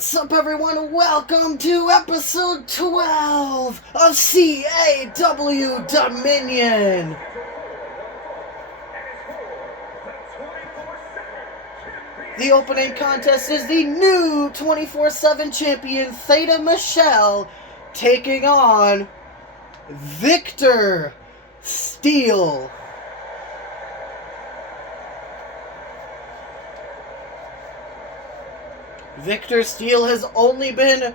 What's up, everyone? Welcome to episode 12 of CAW Dominion. The opening contest is the new 24/7 champion Theta Michelle taking on Victor Steele. Victor Steele has only been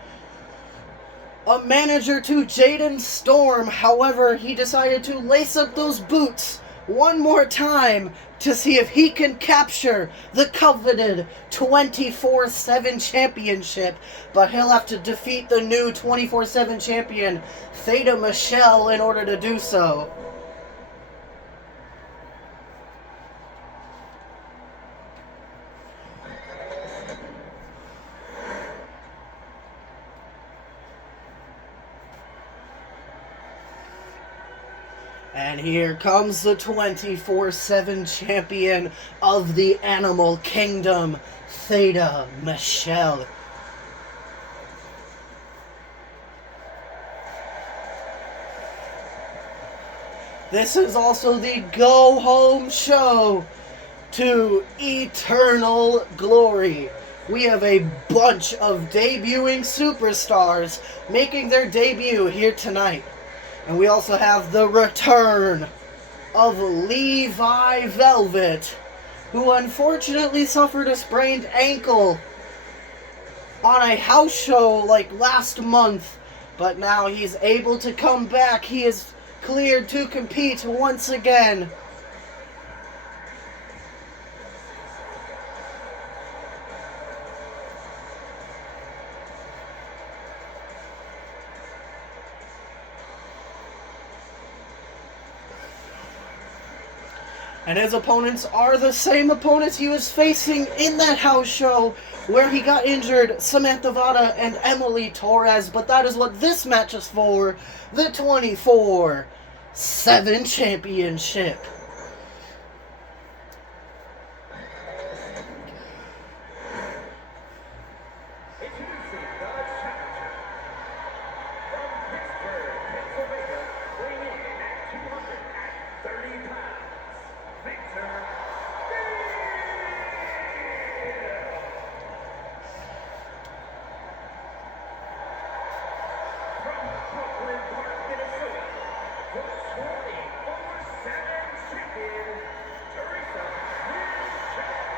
a manager to Jaden Storm. However, he decided to lace up those boots one more time to see if he can capture the coveted 24/7 championship. But he'll have to defeat the new 24/7 champion, Theta Michelle, in order to do so. And here comes the 24/7 champion of the Animal Kingdom, Theta Michelle. This is also the go-home show to Eternal Glory. We have a bunch of debuting superstars making their debut here tonight. And we also have the return of Levi Velvet, who unfortunately suffered a sprained ankle on a house show like last month. But now he's able to come back. He is cleared to compete once again. And his opponents are the same opponents he was facing in that house show where he got injured, Samantha Vada and Emily Torres. But that is what this match is for, the 24/7 championship.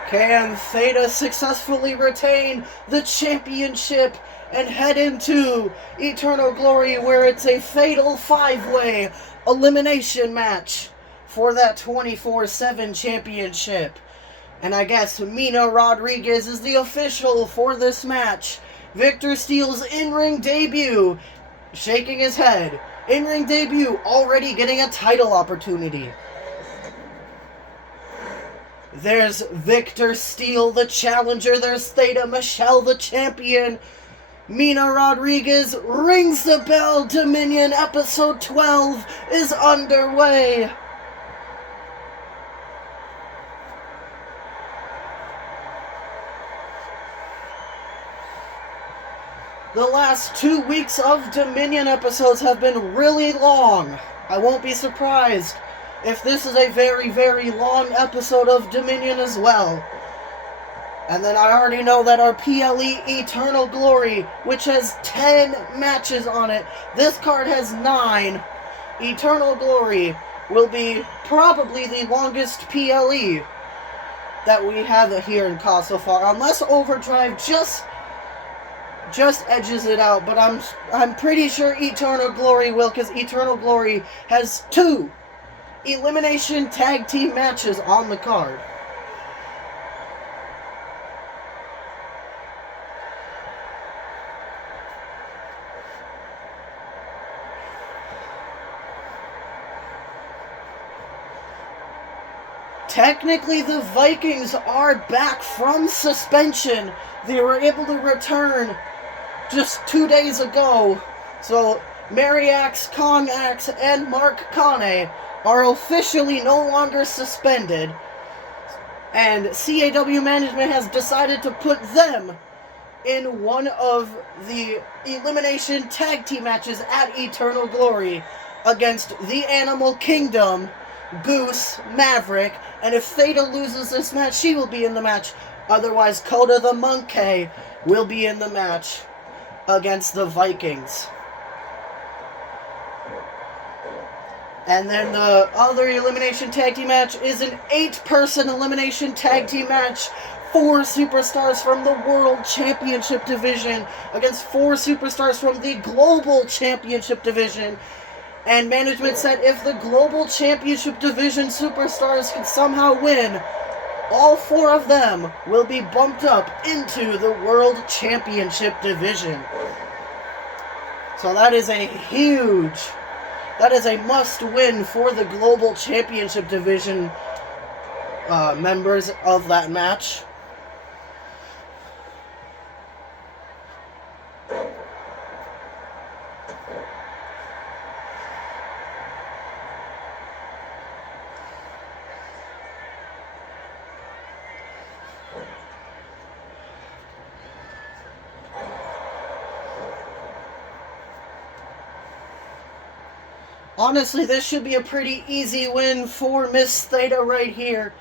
Can Theta successfully retain the championship and head into Eternal Glory, where it's a fatal 5-way elimination match for that 24/7 championship? And I guess Mina Rodriguez is the official for this match. Victor Steele's in-ring debut, shaking his head. In-ring debut, already getting a title opportunity. There's Victor Steele, the challenger. There's Theta Michelle, the champion. Mina Rodriguez rings the bell. Dominion episode 12 is underway. The last 2 weeks of Dominion episodes have been really long. I won't be surprised if this is a very, very long episode of Dominion as well. And then I already know that our PLE Eternal Glory, which has 10 matches on it, this card has 9. Eternal Glory will be probably the longest PLE that we have here in CAW so far, unless Overdrive just edges it out. But I'm pretty sure Eternal Glory will, because Eternal Glory has 2 elimination tag team matches on the card. Technically, the Vikings are back from suspension. They were able to return just 2 days ago. So Mariax, Conax, and Mark Kane are officially no longer suspended, and CAW management has decided to put them in one of the elimination tag team matches at Eternal Glory against the Animal Kingdom, Goose, Maverick, and if Theta loses this match, she will be in the match. Otherwise, Coda the Monkey will be in the match against the Vikings. And then the other elimination tag team match is an 8-person elimination tag team match. 4 superstars from the World Championship Division against 4 superstars from the Global Championship Division. And management said if the Global Championship Division superstars can somehow win, all 4 of them will be bumped up into the World Championship Division. So that is a must-win for the Global Championship Division members of that match. Honestly, this should be a pretty easy win for Miss Theta right here.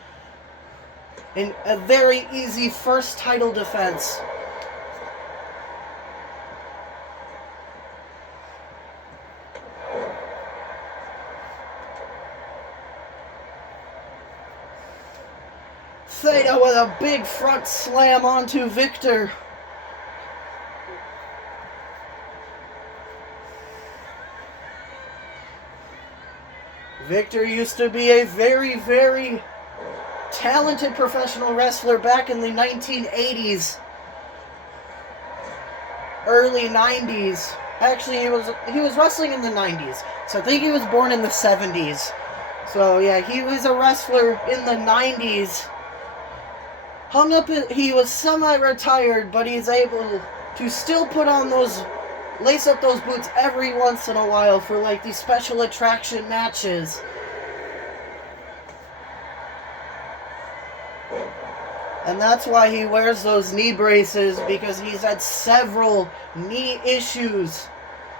And a very easy first title defense. Theta with a big front slam onto Victor. Victor used to be a very, very talented professional wrestler back in the 1980s, early 90s. Actually, he was wrestling in the 90s, so I think he was born in the 70s. So yeah, he was a wrestler in the 90s. He was semi-retired, but he's able to still put on lace up those boots every once in a while for like these special attraction matches. And that's why he wears those knee braces, because he's had several knee issues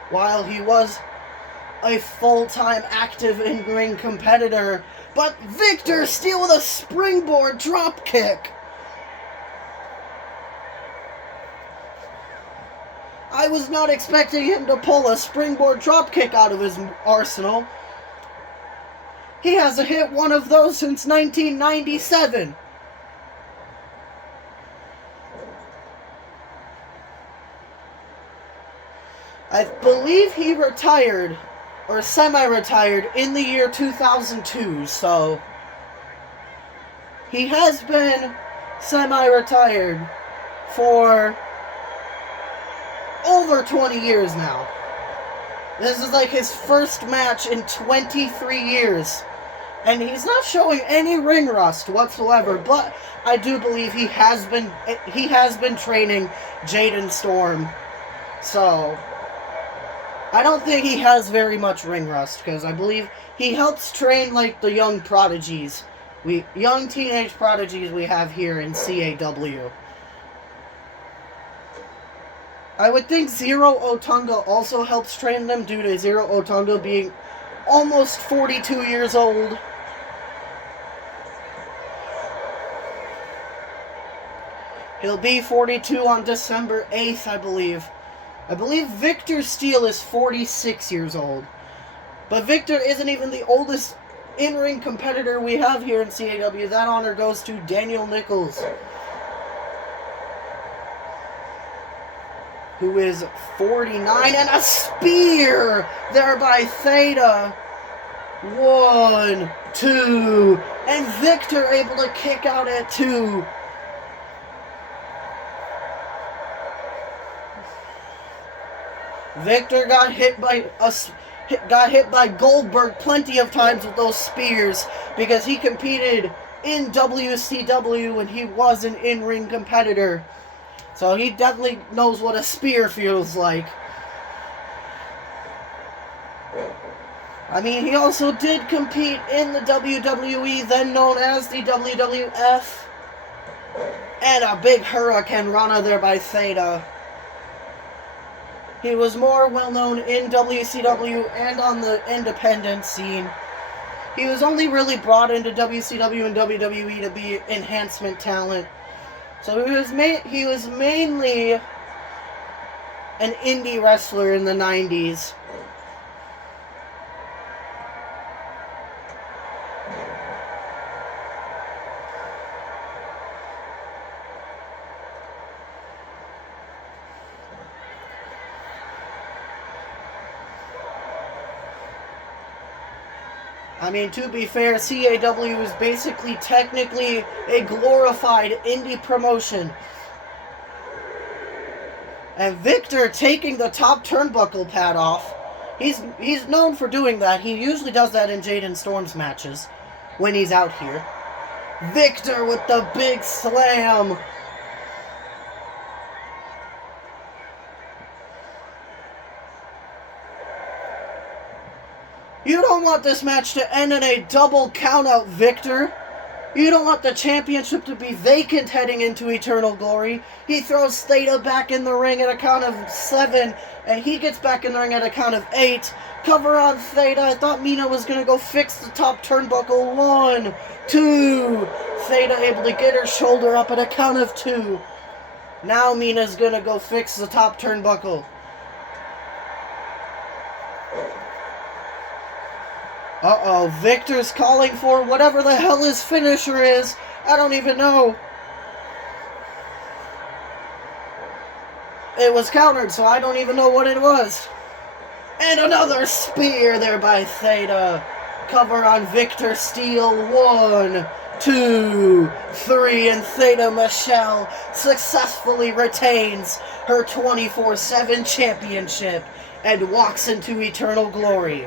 while he was a full-time active in-ring competitor. But Victor still with a springboard drop kick. I was not expecting him to pull a springboard dropkick out of his arsenal. He hasn't hit one of those since 1997. I believe he retired, or semi-retired, in the year 2002, so he has been semi-retired for over 20 years now. This is like his first match in 23 years. And he's not showing any ring rust whatsoever, but I do believe he has been training Jaden Storm. So I don't think he has very much ring rust, because I believe he helps train like the young prodigies. Young teenage prodigies we have here in CAW. I would think Zero Otunga also helps train them, due to Zero Otunga being almost 42 years old. He'll be 42 on December 8th, I believe. I believe Victor Steele is 46 years old. But Victor isn't even the oldest in-ring competitor we have here in CAW. That honor goes to Daniel Nichols, who is 49, and a spear there by Theta. 1, 2, and Victor able to kick out at 2. Victor got hit by Goldberg plenty of times with those spears, because he competed in WCW when he was an in-ring competitor. So he definitely knows what a spear feels like. I mean, he also did compete in the WWE, then known as the WWF. And a big Hurricane Rana there by Theta. He was more well-known in WCW and on the independent scene. He was only really brought into WCW and WWE to be enhancement talent. So he was mainly an indie wrestler in the 90s. I mean, to be fair, CAW is basically technically a glorified indie promotion. And Victor taking the top turnbuckle pad off. He's known for doing that. He usually does that in Jaden Storm's matches when he's out here. Victor with the big slam. You don't want this match to end in a double countout, Victor. You don't want the championship to be vacant heading into Eternal Glory. He throws Theta back in the ring at a count of 7, and he gets back in the ring at a count of 8. Cover on Theta. I thought Mina was going to go fix the top turnbuckle. 1, 2. Theta able to get her shoulder up at a count of 2. Now Mina's going to go fix the top turnbuckle. Uh-oh, Victor's calling for whatever the hell his finisher is. I don't even know. It was countered, so I don't even know what it was. And another spear there by Theta. Cover on Victor Steele. 1, 2, 3, and Theta Michelle successfully retains her 24/7 championship and walks into Eternal Glory.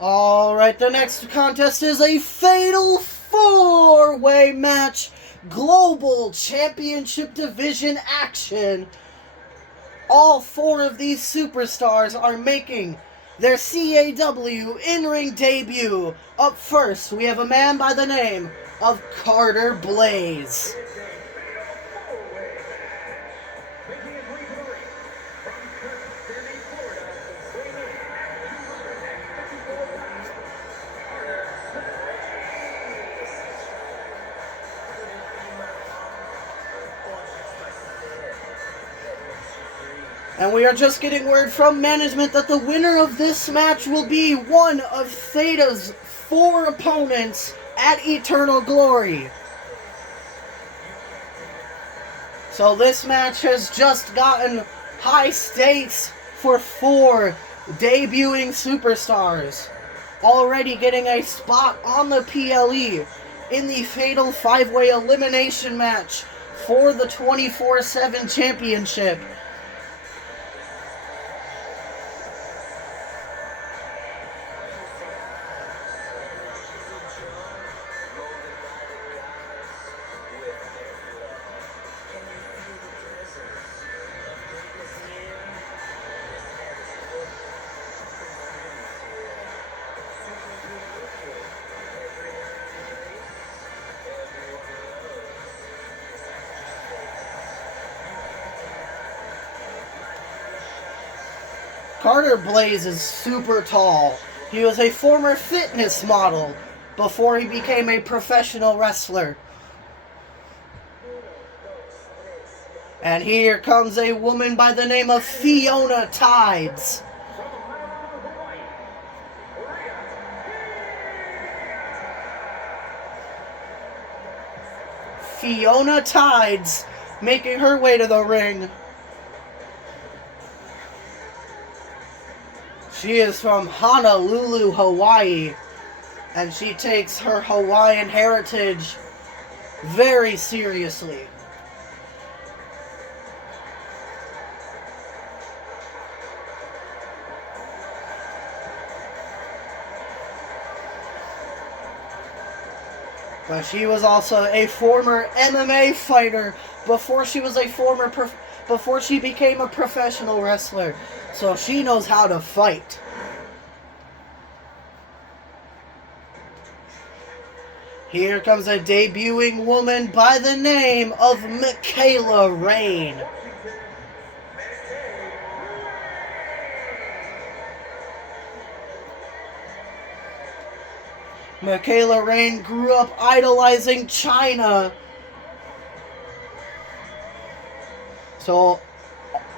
Alright, the next contest is a fatal 4-way match. Global Championship Division action. All 4 of these superstars are making their CAW in-ring debut. Up first, we have a man by the name of Carter Blaze. And we are just getting word from management that the winner of this match will be one of Theta's 4 opponents at Eternal Glory. So this match has just gotten high stakes for 4 debuting superstars. Already getting a spot on the PLE in the fatal 5-way elimination match for the 24/7 championship. Carter Blaze is super tall. He was a former fitness model before he became a professional wrestler. And here comes a woman by the name of Fiona Tides. Fiona Tides making her way to the ring. She is from Honolulu, Hawaii, and she takes her Hawaiian heritage very seriously. But she was also a former MMA fighter before she became a professional wrestler. So she knows how to fight. Here comes a debuting woman by the name of Michaela Rain. Michaela Rain grew up idolizing China. So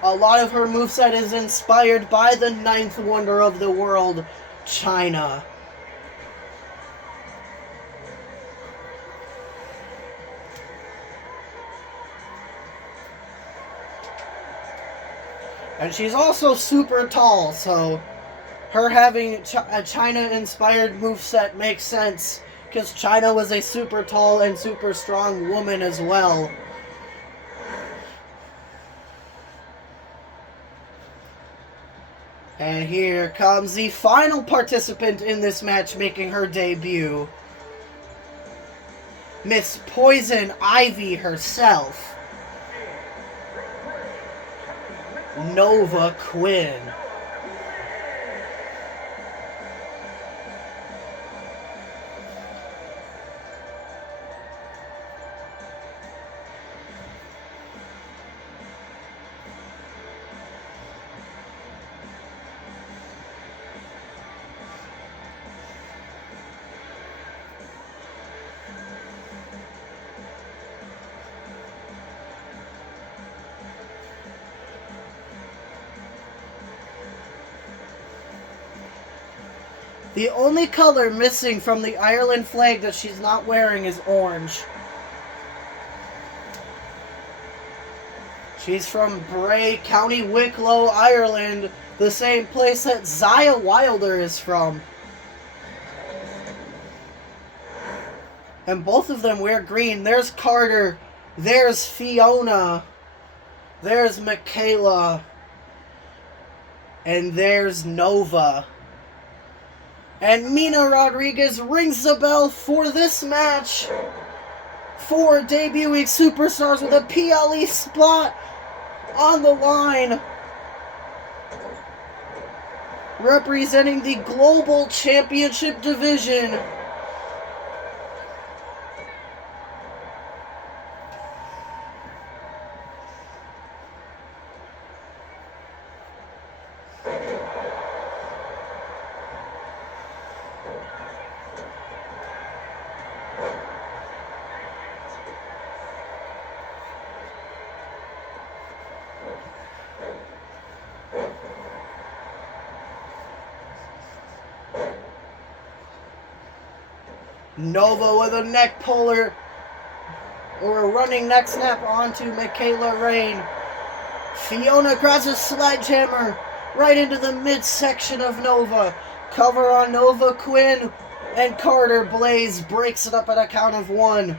a lot of her moveset is inspired by the ninth wonder of the world, China. And she's also super tall, so her having a China-inspired moveset makes sense, because China was a super tall and super strong woman as well. And here comes the final participant in this match making her debut. Miss Poison Ivy herself. Nova Quinn. The only color missing from the Ireland flag that she's not wearing is orange. She's from Bray, County Wicklow, Ireland, the same place that Zaya Wilder is from. And both of them wear green. There's Carter, there's Fiona, there's Michaela, and there's Nova. And Mina Rodriguez rings the bell for this match. 4 debuting superstars with a PLE spot on the line. Representing the Global Championship Division. Nova with a neck puller or a running neck snap onto Michaela Rain. Fiona grabs a sledgehammer right into the midsection of Nova. Cover on Nova Quinn, and Carter Blaze breaks it up at a count of 1.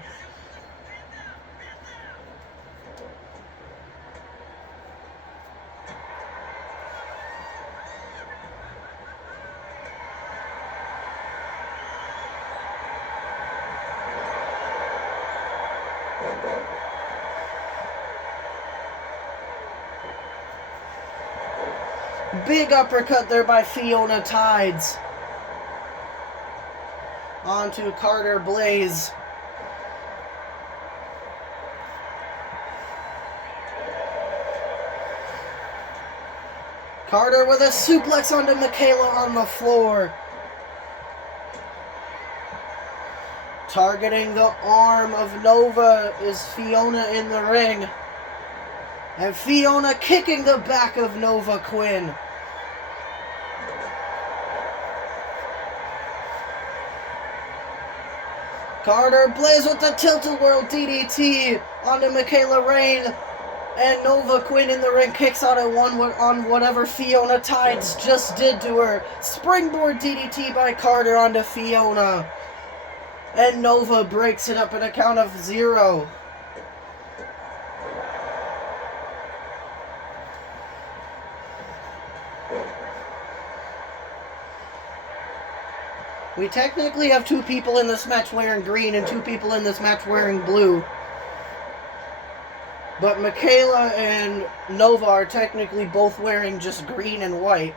Big uppercut there by Fiona Tides. Onto Carter Blaze. Carter with a suplex onto Michaela on the floor. Targeting the arm of Nova is Fiona in the ring. And Fiona kicking the back of Nova Quinn. Carter Blaze with the Tilt-A-Whirl DDT onto Michaela Rain. And Nova Quinn in the ring kicks out at 1 on whatever Fiona Tides just did to her. Springboard DDT by Carter onto Fiona. And Nova breaks it up at a count of 0. We technically have 2 people in this match wearing green and 2 people in this match wearing blue. But Michaela and Nova are technically both wearing just green and white.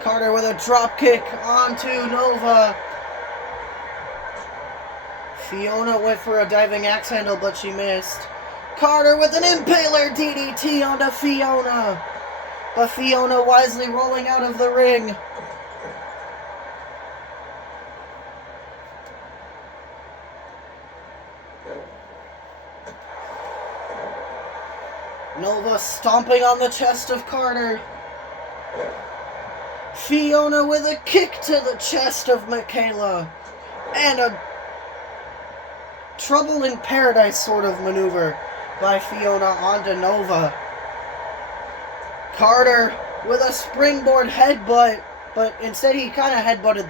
Carter with a drop kick onto Nova. Fiona went for a diving axe handle, but she missed. Carter with an impaler DDT onto Fiona. But Fiona wisely rolling out of the ring. Nova stomping on the chest of Carter. Fiona with a kick to the chest of Michaela. And a Trouble in Paradise sort of maneuver by Fiona onto Nova. Carter with a springboard headbutt, but instead he kind of headbutted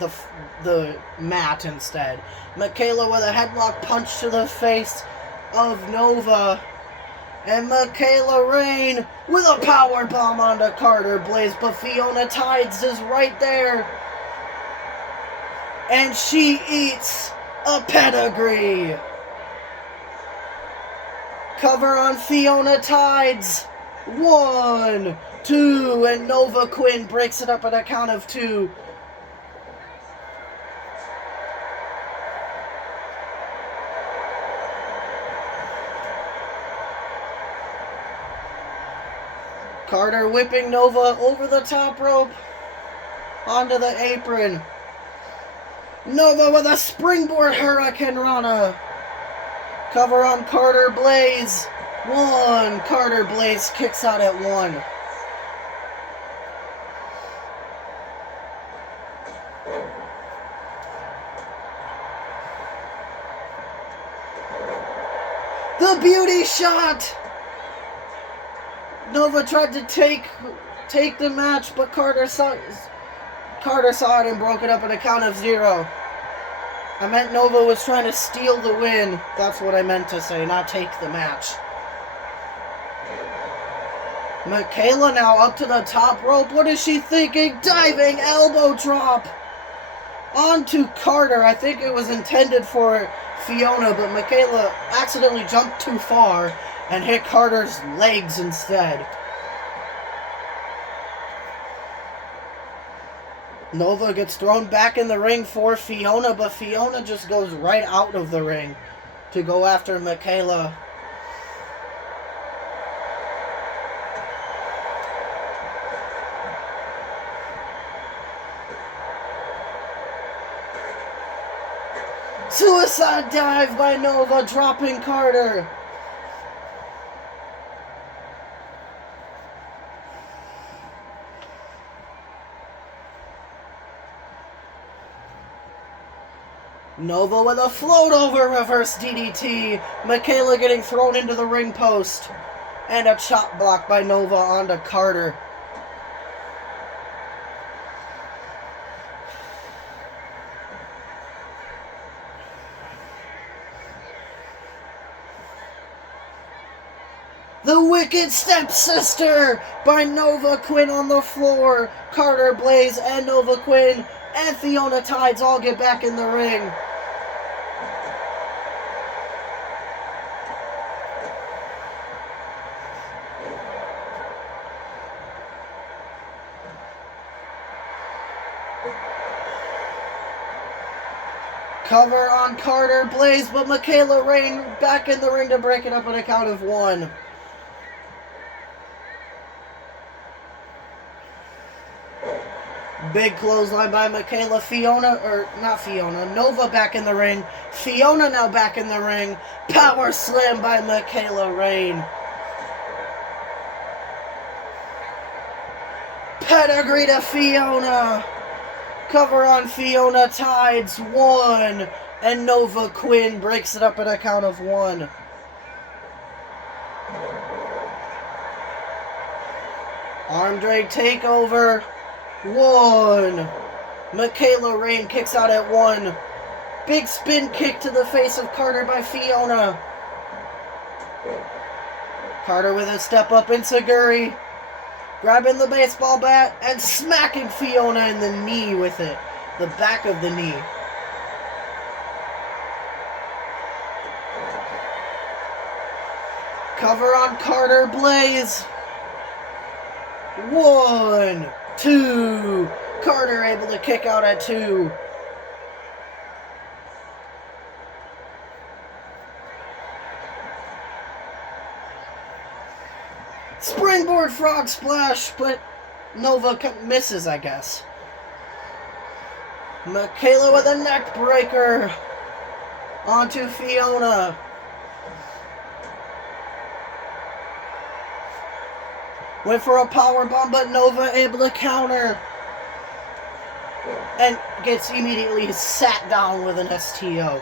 the mat instead. Michaela with a headlock punch to the face of Nova. And Michaela Rain with a power bomb onto Carter Blaze, but Fiona Tides is right there. And she eats a pedigree. Cover on Fiona Tides. 1, 2, and Nova Quinn breaks it up at a count of 2. Carter whipping Nova over the top rope onto the apron. Nova with a springboard Hurricane Rana. Cover on Carter Blaze. 1. Carter Blaze kicks out at 1. The beauty shot! Nova tried to take the match, but Carter saw it and broke it up at a count of 0. I meant Nova was trying to steal the win. That's what I meant to say, not take the match. Michaela now up to the top rope. What is she thinking? Diving elbow drop onto Carter. I think it was intended for Fiona, but Michaela accidentally jumped too far and hit Carter's legs instead. Nova gets thrown back in the ring for Fiona, but Fiona just goes right out of the ring to go after Michaela. Suicide dive by Nova, dropping Carter. Nova with a float over reverse DDT. Michaela getting thrown into the ring post. And a chop block by Nova onto Carter. The Wicked Stepsister by Nova Quinn on the floor. Carter Blaze and Nova Quinn and Fiona Tides all get back in the ring. Cover on Carter Blaze, but Michaela Rain back in the ring to break it up at a count of 1. Big clothesline by Michaela. Nova back in the ring. Fiona now back in the ring. Power slam by Michaela Rain. Pedigree to Fiona. Cover on Fiona. Tides 1. And Nova Quinn breaks it up at a count of 1. Arm drag takeover. 1. Michaela Rain kicks out at 1. Big spin kick to the face of Carter by Fiona. Carter with a step up enziguri. Grabbing the baseball bat and smacking Fiona in the knee with it. The back of the knee. Cover on Carter Blaze. 1, 2. Carter able to kick out at 2. Springboard frog splash, but Nova misses, I guess. Michaela with a neck breaker onto Fiona. Went for a powerbomb, but Nova able to counter. And gets immediately sat down with an STO.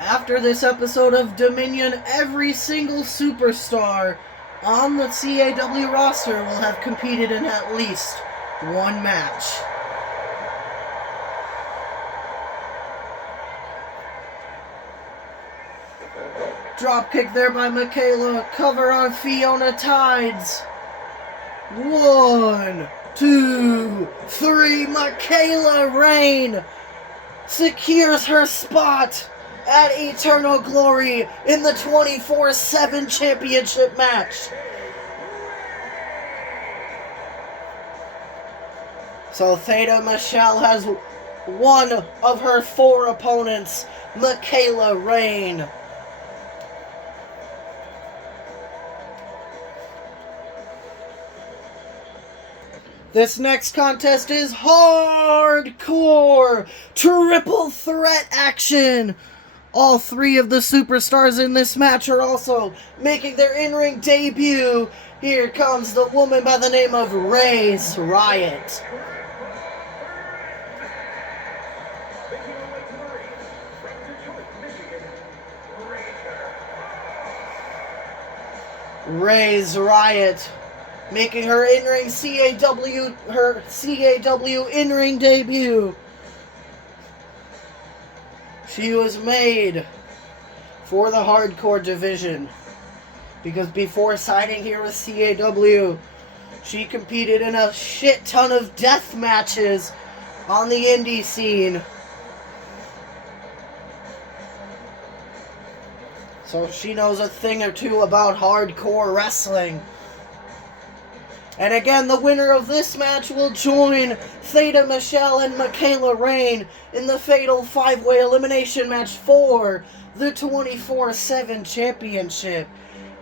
After this episode of Dominion, every single superstar on the CAW roster will have competed in at least one match. Dropkick there by Michaela. Cover on Fiona Tides. 1, 2, 3. Michaela Rain secures her spot at Eternal Glory in the 24/7 championship match. So Theta Michelle has one of her 4 opponents, Michaela Rain. This next contest is hardcore triple threat action. All 3 of the superstars in this match are also making their in-ring debut. Here comes the woman by the name of Ray's Riot. Ray's Riot making her in-ring CAW in-ring debut. She was made for the hardcore division because before signing here with CAW, she competed in a shit ton of death matches on the indie scene. So she knows a thing or two about hardcore wrestling. And again, the winner of this match will join Theta Michelle and Michaela Rain in the fatal 5-way elimination match for the 24/7 championship.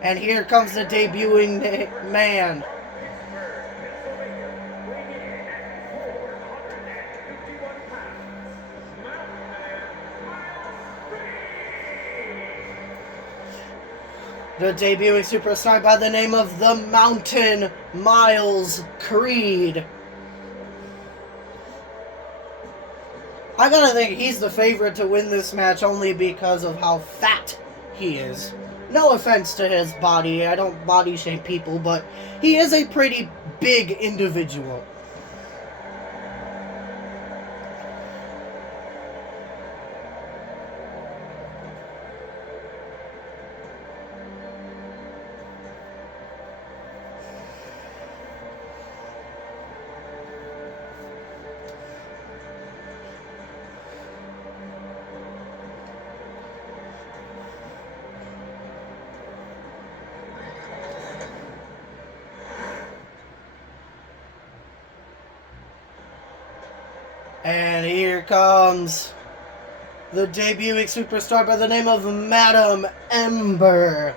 And here comes the debuting man. The debuting superstar by the name of the Mountain Miles Creed. I gotta think he's the favorite to win this match only because of how fat he is. No offense to his body, I don't body shame people, but he is a pretty big individual. And here comes the debuting superstar by the name of Madam Ember.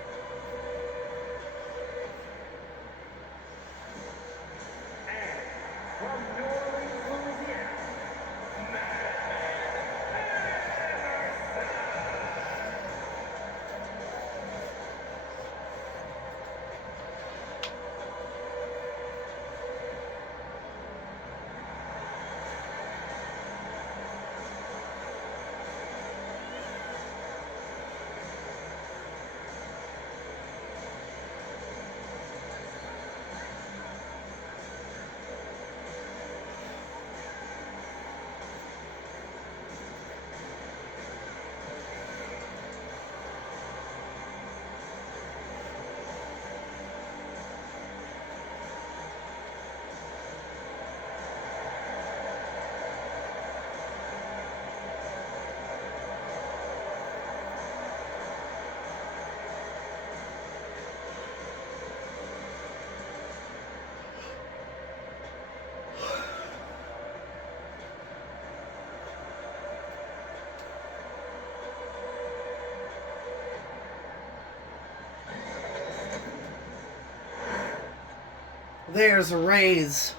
There's Ray's,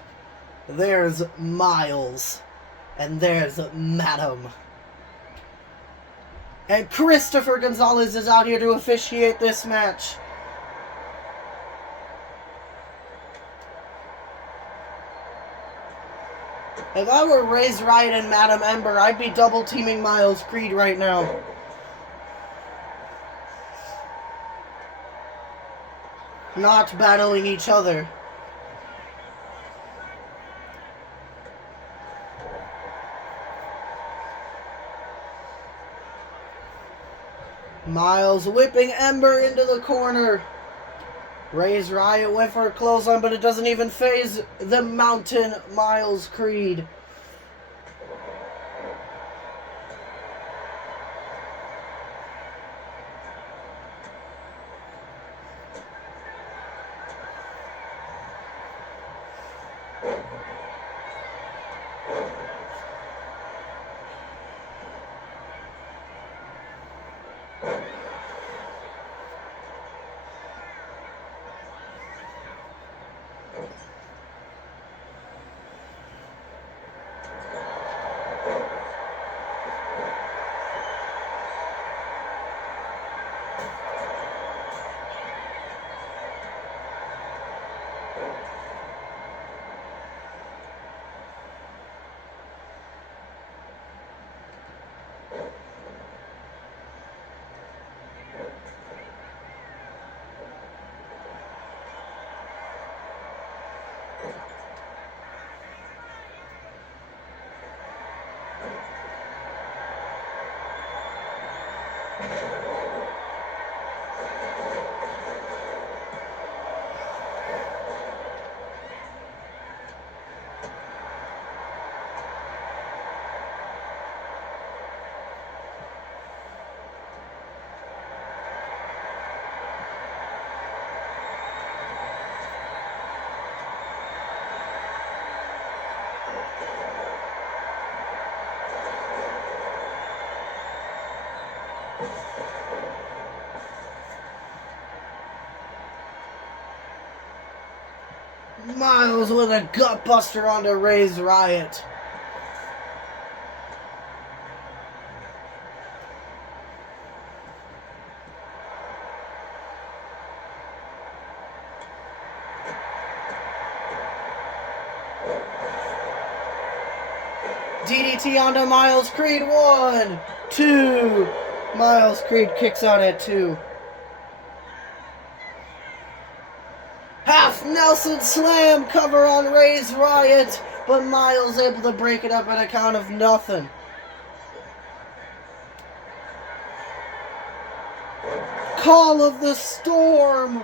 there's Miles, and there's Madam. And Christopher Gonzalez is out here to officiate this match. If I were Ray's Riot and Madam Ember, I'd be double teaming Miles Creed right now. Not battling each other. Miles whipping Ember into the corner. Ray's Riot went for a clothesline, but it doesn't even phase the Mountain Miles Creed. Miles with a gutbuster onto Ray's Riot. DDT onto Miles Creed. 1, 2. Miles Creed kicks out at 2. Half Nelson Slam cover on Ray's Riot, but Miles able to break it up at a count of nothing. Call of the Storm.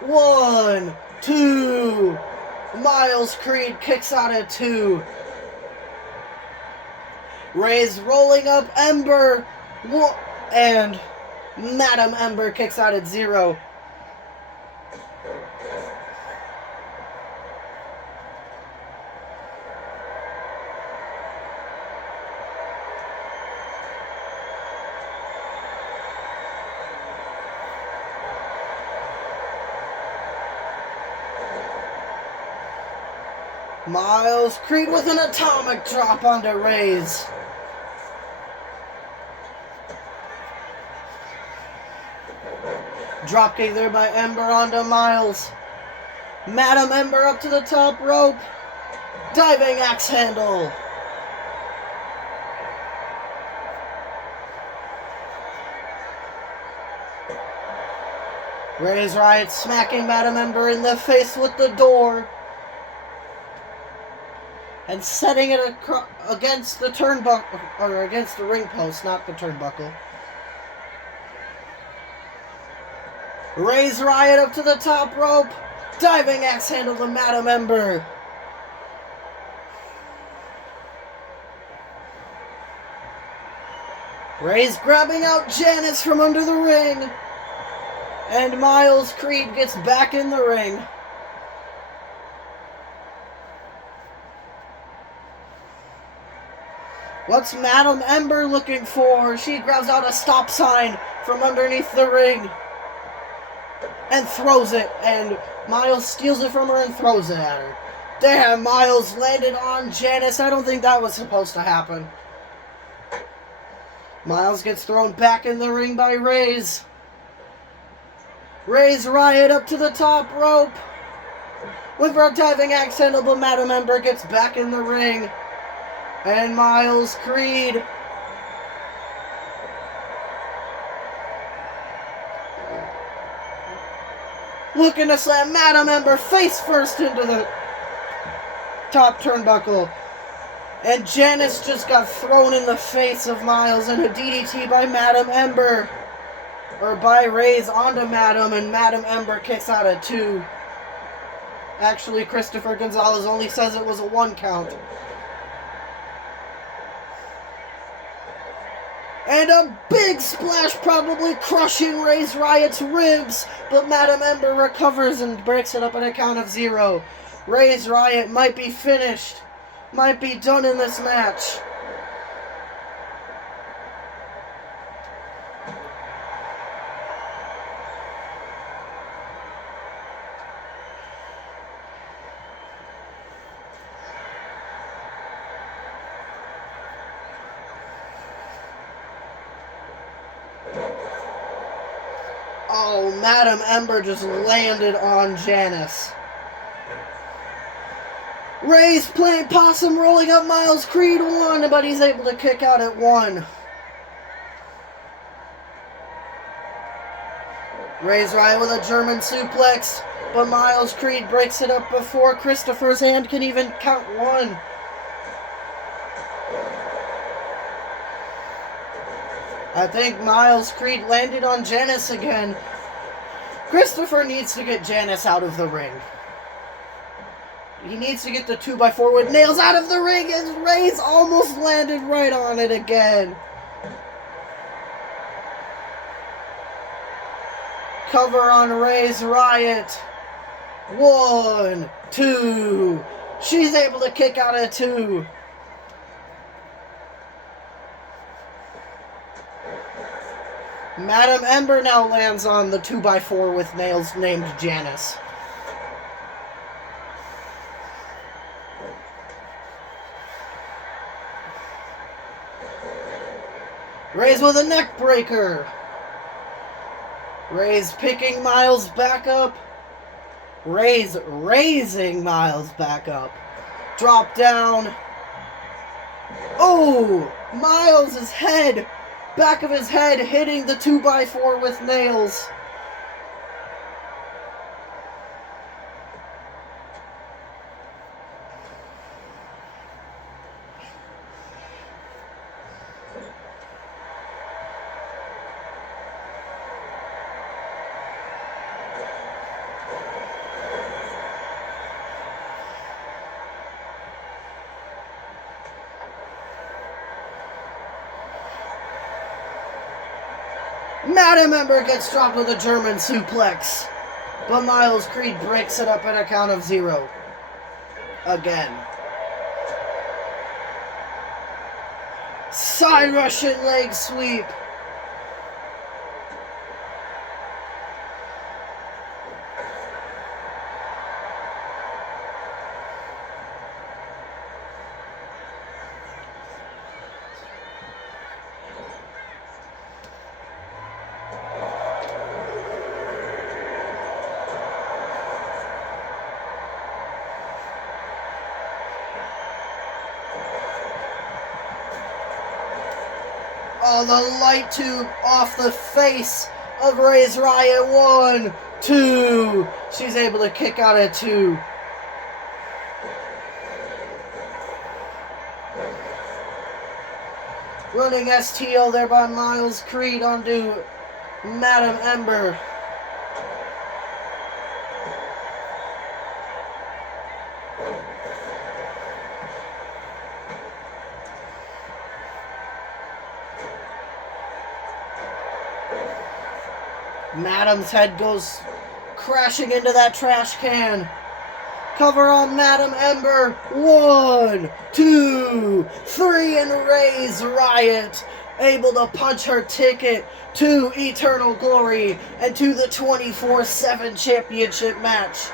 1, 2. Miles Creed kicks out at 2. Ray's rolling up Ember. And Madam Ember kicks out at 0. Miles Creed with an atomic drop onto Reyes. Dropkick there by Ember onto Miles. Madam Ember up to the top rope. Diving axe handle. Reyes Riot smacking Madam Ember in the face with the door. And setting it against the turnbuckle, or against the ring post, not the turnbuckle. Reyes Riot up to the top rope. Diving axe handle to Madam Ember. Reyes grabbing out Janice from under the ring. And Miles Creed gets back in the ring. What's Madam Ember looking for? She grabs out a stop sign from underneath the ring. And throws it. And Miles steals it from her and throws it at her. Damn, Miles landed on Janice. I don't think that was supposed to happen. Miles gets thrown back in the ring by Reyes. Reyes Riot up to the top rope. With her diving axe handle, but Madam Ember gets back in the ring. And Miles Creed looking to slam Madam Ember face first into the top turnbuckle. And Janice just got thrown in the face of Miles and a DDT by Madam Ember. Or by Reyes onto Madam, and Madam Ember kicks out at 2. Actually, Christopher Gonzalez only says it was a 1 count. And a big splash, probably crushing Reyes Riot's ribs, but Madam Ember recovers and breaks it up at a count of 0. Reyes Riot might be finished, might be done in this match. Oh, Madam Ember just landed on Janice. Reyes playing possum, rolling up Miles Creed 1, but he's able to kick out at 1. Reyes Riot with a German suplex, but Miles Creed breaks it up before Christopher's hand can even count 1. I think Miles Creed landed on Janice again. Christopher needs to get Janice out of the ring. He needs to get the 2x4 with nails out of the ring, as Reyes almost landed right on it again. Cover on Reyes Riot. 1, 2. She's able to kick out at 2. Madam Ember now lands on the 2x4 with nails named Janice. Reyes with a neck breaker. Reyes picking Miles back up. Reyes raising Miles back up. Drop down. Oh! Miles' head, back of his head, hitting the 2x4 with nails. Madam Ember gets dropped with a German suplex, but Miles Creed breaks it up at a count of 0. Again. Side Russian leg sweep. Oh, the light tube off the face of Ray's Riot. 1, 2. She's able to kick out at 2. Running STO there by Miles Creed onto Madam Ember. Madam's head goes crashing into that trash can. Cover on Madam Ember. 1, 2, 3, and Ray's Riot able to punch her ticket to Eternal Glory and to the 24/7 championship match.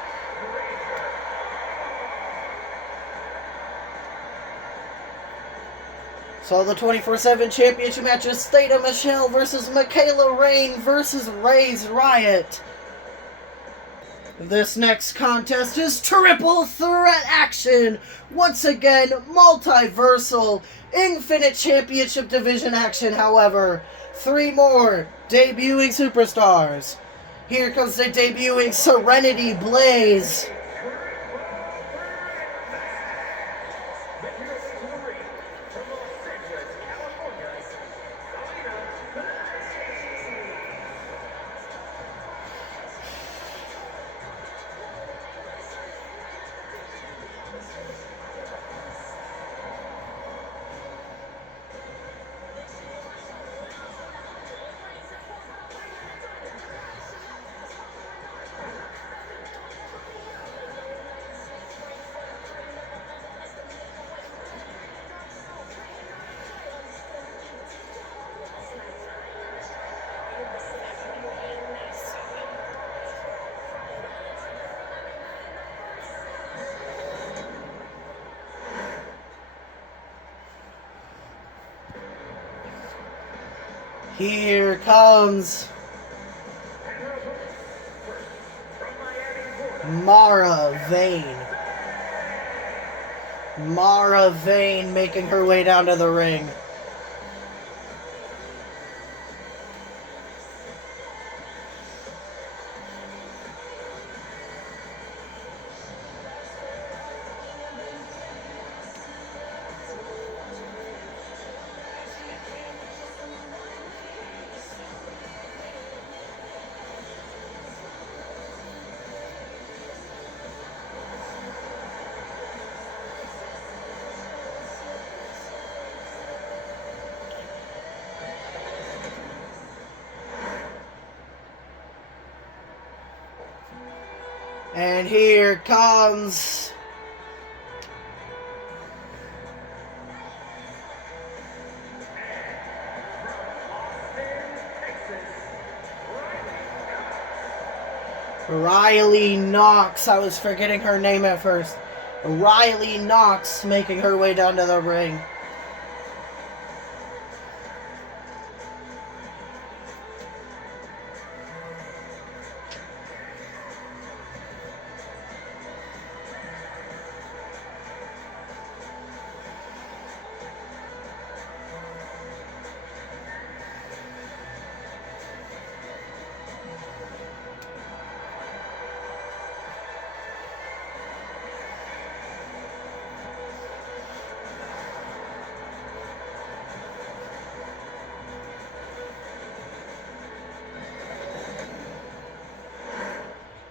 So the 24/7 championship match is Theta Michelle versus Michaela Rain versus Ray's Riot. This next contest is triple threat action. Once again, multiversal, infinite championship division action, however. 3 more debuting superstars. Here comes the debuting Serenity Blaze. Here comes Mara Vane. Mara Vane making her way down to the ring. And here comes Riley Knox. I was forgetting her name at first. Riley Knox making her way down to the ring.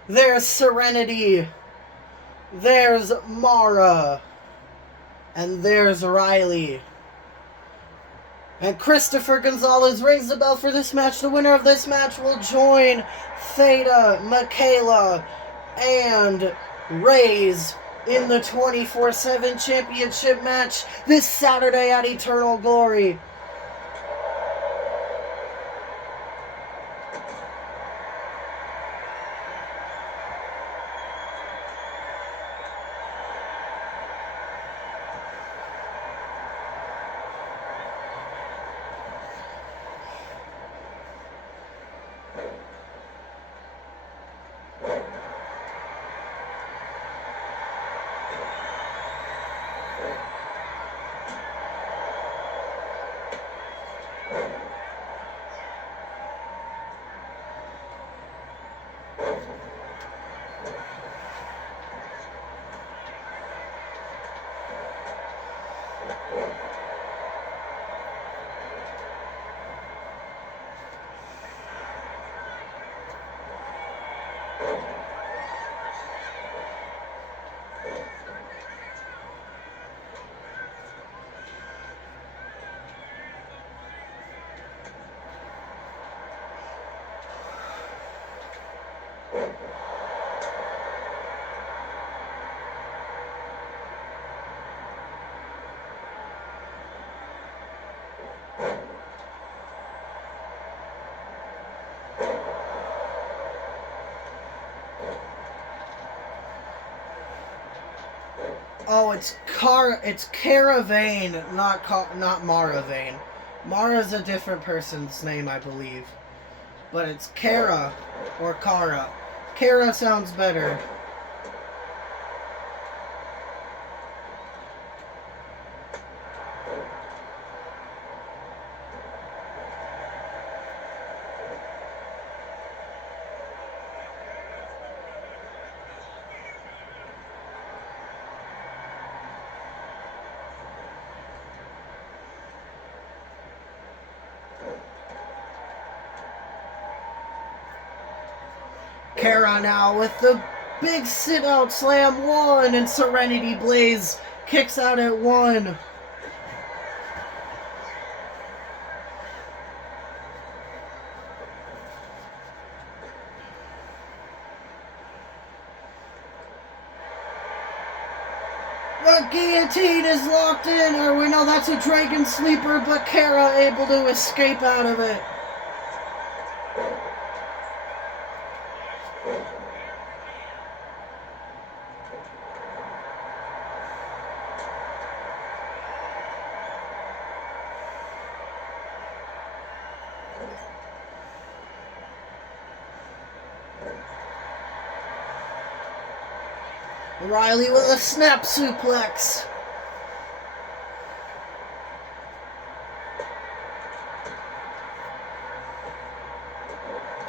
There's Serenity. There's Mara. And there's Riley. And Christopher Gonzalez rings the bell for this match. The winner of this match will join Theta, Michaela, and Ray's in the 24/7 championship match this Saturday at Eternal Glory. Oh, it's Caravane, not Maravane. Mara's a different person's name, I believe. But it's Kara or Kara. Kara sounds better. Kara now with the big sit-out slam 1, and Serenity Blaze kicks out at 1. The guillotine is locked in, or we know that's a Dragon Sleeper, but Kara able to escape out of it. Riley with a snap suplex.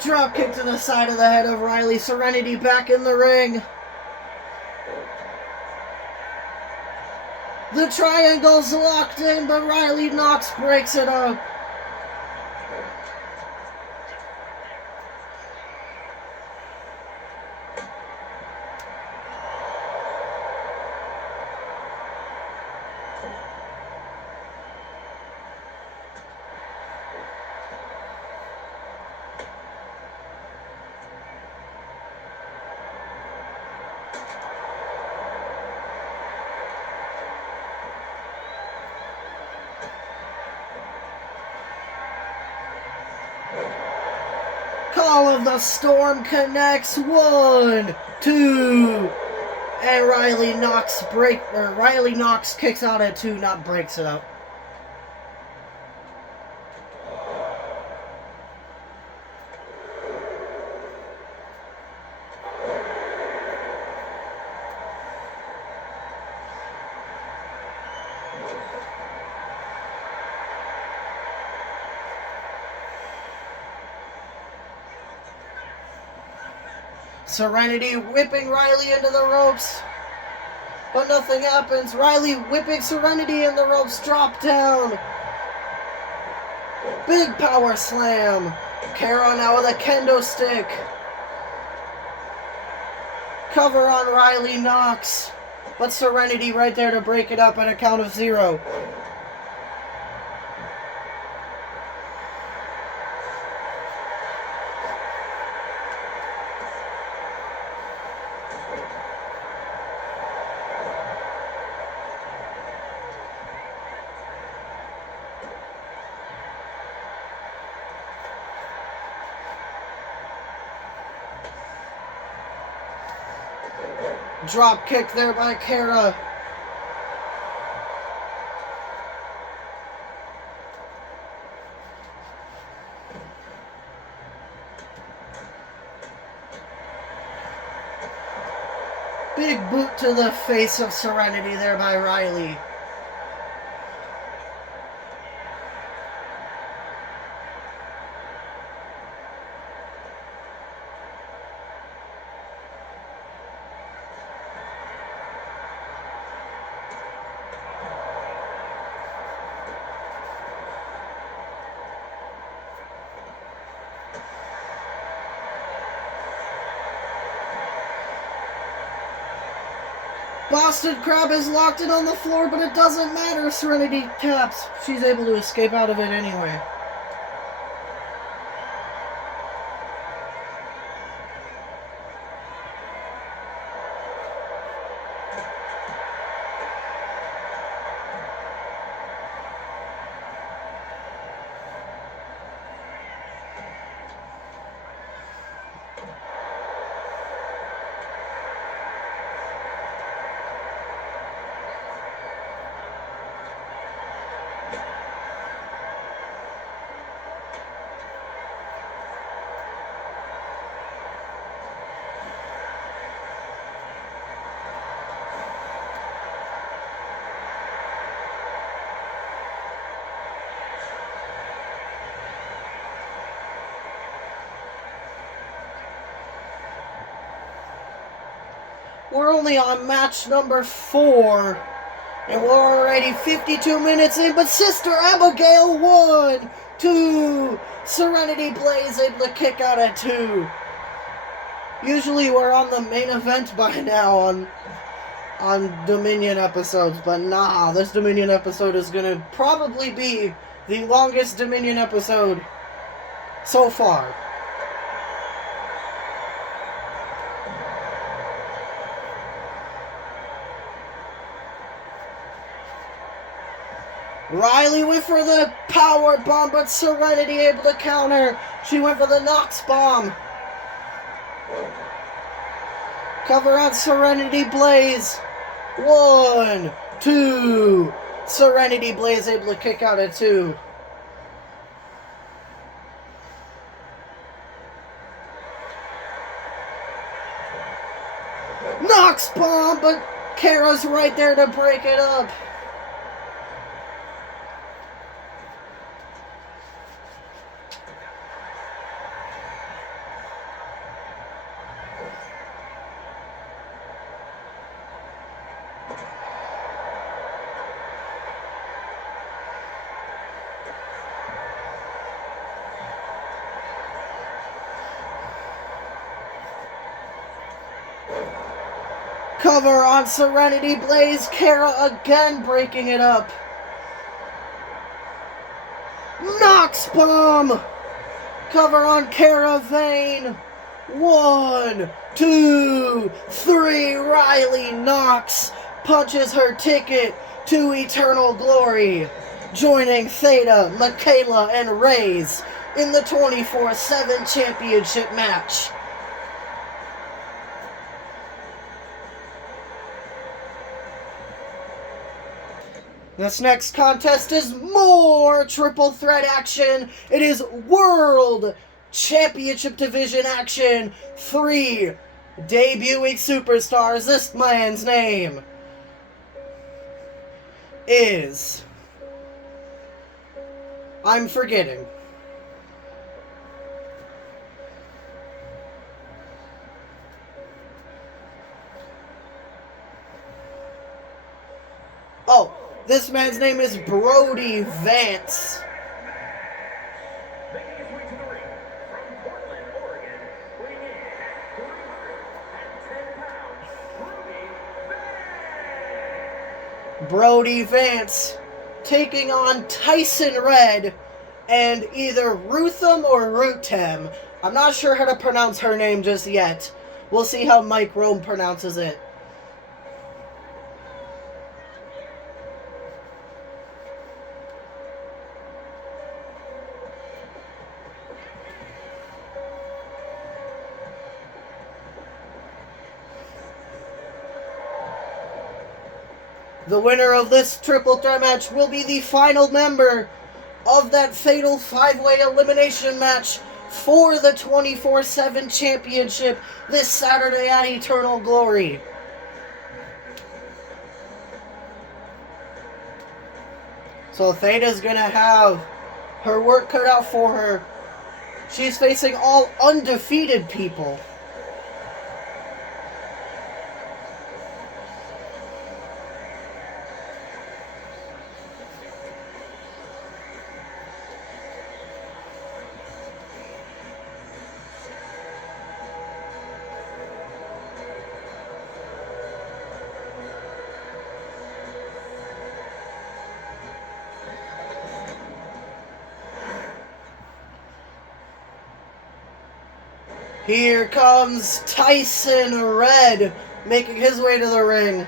Drop kick to the side of the head of Riley. Serenity back in the ring. The triangle's locked in, but Riley Knox breaks it up. Call of the Storm connects. 1, 2, and Riley Knox kicks out at 2, not breaks it up. Serenity whipping Riley into the ropes, but nothing happens. Riley whipping Serenity in the ropes, drop down. Big power slam. Kara now with a kendo stick. Cover on Riley Knox, but Serenity right there to break it up at a count of 0. Drop kick there by Kara. Big boot to the face of Serenity there by Riley. Boston Crab is locked in on the floor, but it doesn't matter. Serenity taps. She's able to escape out of it anyway. We're only on match number 4. And we're already 52 minutes in, but Sister Abigail 1, 2. Serenity Blaze able to kick out at 2. Usually we're on the main event by now on Dominion episodes, but nah, this Dominion episode is gonna probably be the longest Dominion episode so far. Riley went for the power bomb, but Serenity able to counter. She went for the Nox bomb. Cover on Serenity Blaze. 1, 2. Serenity Blaze able to kick out at 2. Nox bomb, but Kara's right there to break it up. Cover on Serenity Blaze. Kara again breaking it up. Nox bomb. Cover on Kara Vane. 1, 2, 3. Riley Nox punches her ticket to eternal glory, joining Theta, Michaela, and Reyes in the 24/7 championship match. This next contest is more triple threat action. It is World Championship Division action. 3 debuting superstars. This man's name is... I'm forgetting. Oh. This man's name is Brody Vance. Brody Vance taking on Tyson Red and either Rutham or Rutem. I'm not sure how to pronounce her name just yet. We'll see how Mike Rome pronounces it. The winner of this triple threat match will be the final member of that fatal 5-way elimination match for the 24/7 championship this Saturday at Eternal Glory. So Theta's gonna have her work cut out for her. She's facing all undefeated people. Here comes Tyson Red, making his way to the ring.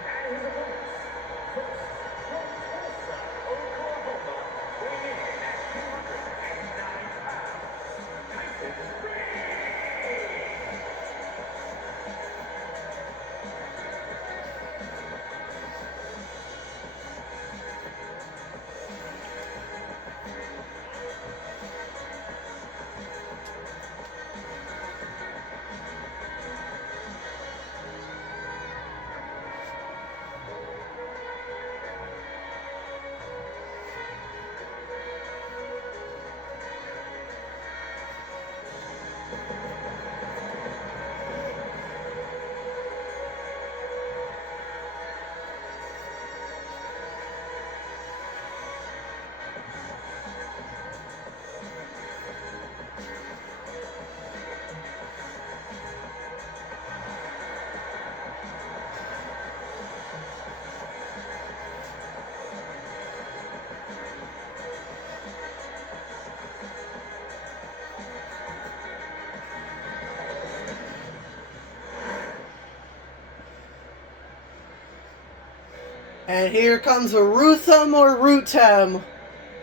And here comes Rutham or Rutem,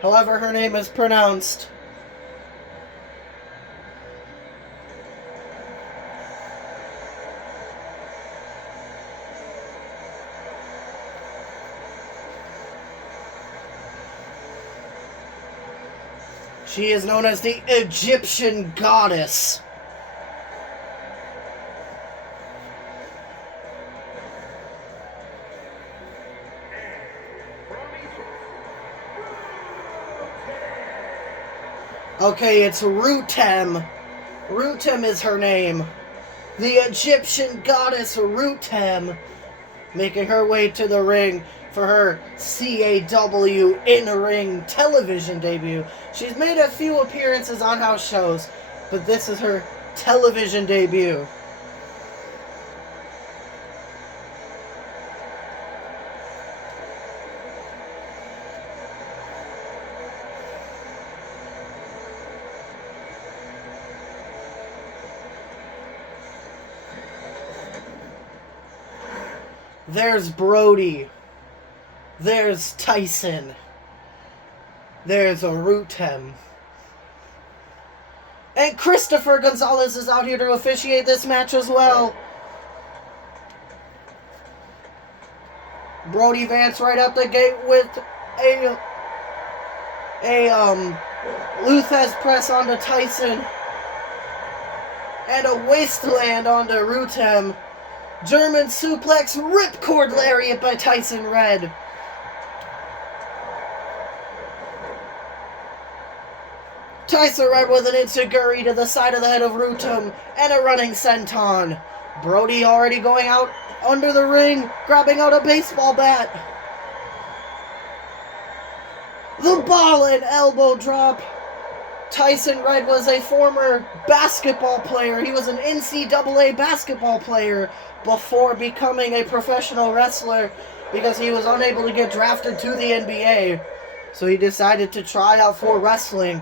however her name is pronounced. She is known as the Egyptian goddess. Okay, it's Rutem. Rutem is her name. The Egyptian goddess Rutem, making her way to the ring for her CAW in-ring television debut. She's made a few appearances on house shows, but this is her television debut. There's Brody. There's Tyson. There's a Rutem. And Christopher Gonzalez is out here to officiate this match as well. Brody Vance right out the gate with a Luthez press onto Tyson. And a wasteland onto Rutem. German suplex, ripcord lariat by Tyson Red. Tyson Red with an enziguri to the side of the head of Rutem and a running senton. Brody already going out under the ring, grabbing out a baseball bat. The ball and elbow drop. Tyson Red was a former basketball player. He was an NCAA basketball player before becoming a professional wrestler because he was unable to get drafted to the NBA. So he decided to try out for wrestling.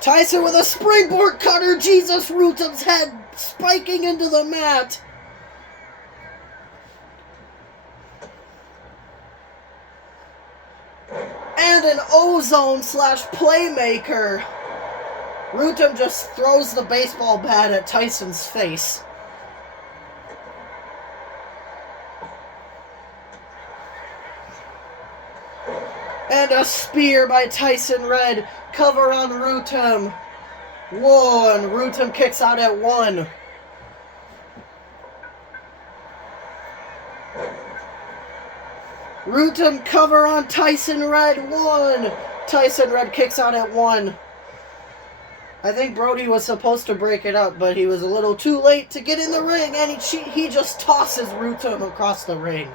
Tyson with a springboard cutter. Jesus, Rutem's head spiking into the mat. And an ozone slash playmaker. Rutem just throws the baseball bat at Tyson's face. And a spear by Tyson Red. Cover on Rutem. One. Rutem kicks out at one. Rutem cover on Tyson Red. One. Tyson Red kicks out at one. I think Brody was supposed to break it up, but he was a little too late to get in the ring, and he just tosses Rutem across the ring.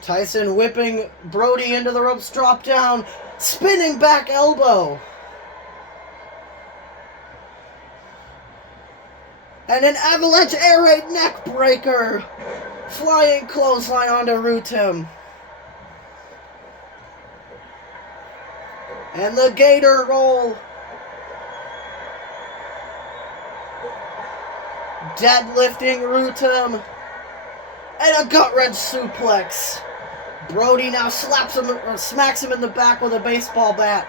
Tyson whipping Brody into the ropes, drop down, spinning back elbow. And an avalanche air raid neck breaker. Flying clothesline onto Rutem. And the gator roll. Deadlifting Rutem. And a gut wrench suplex. Brody now slaps him, or smacks him in the back with a baseball bat.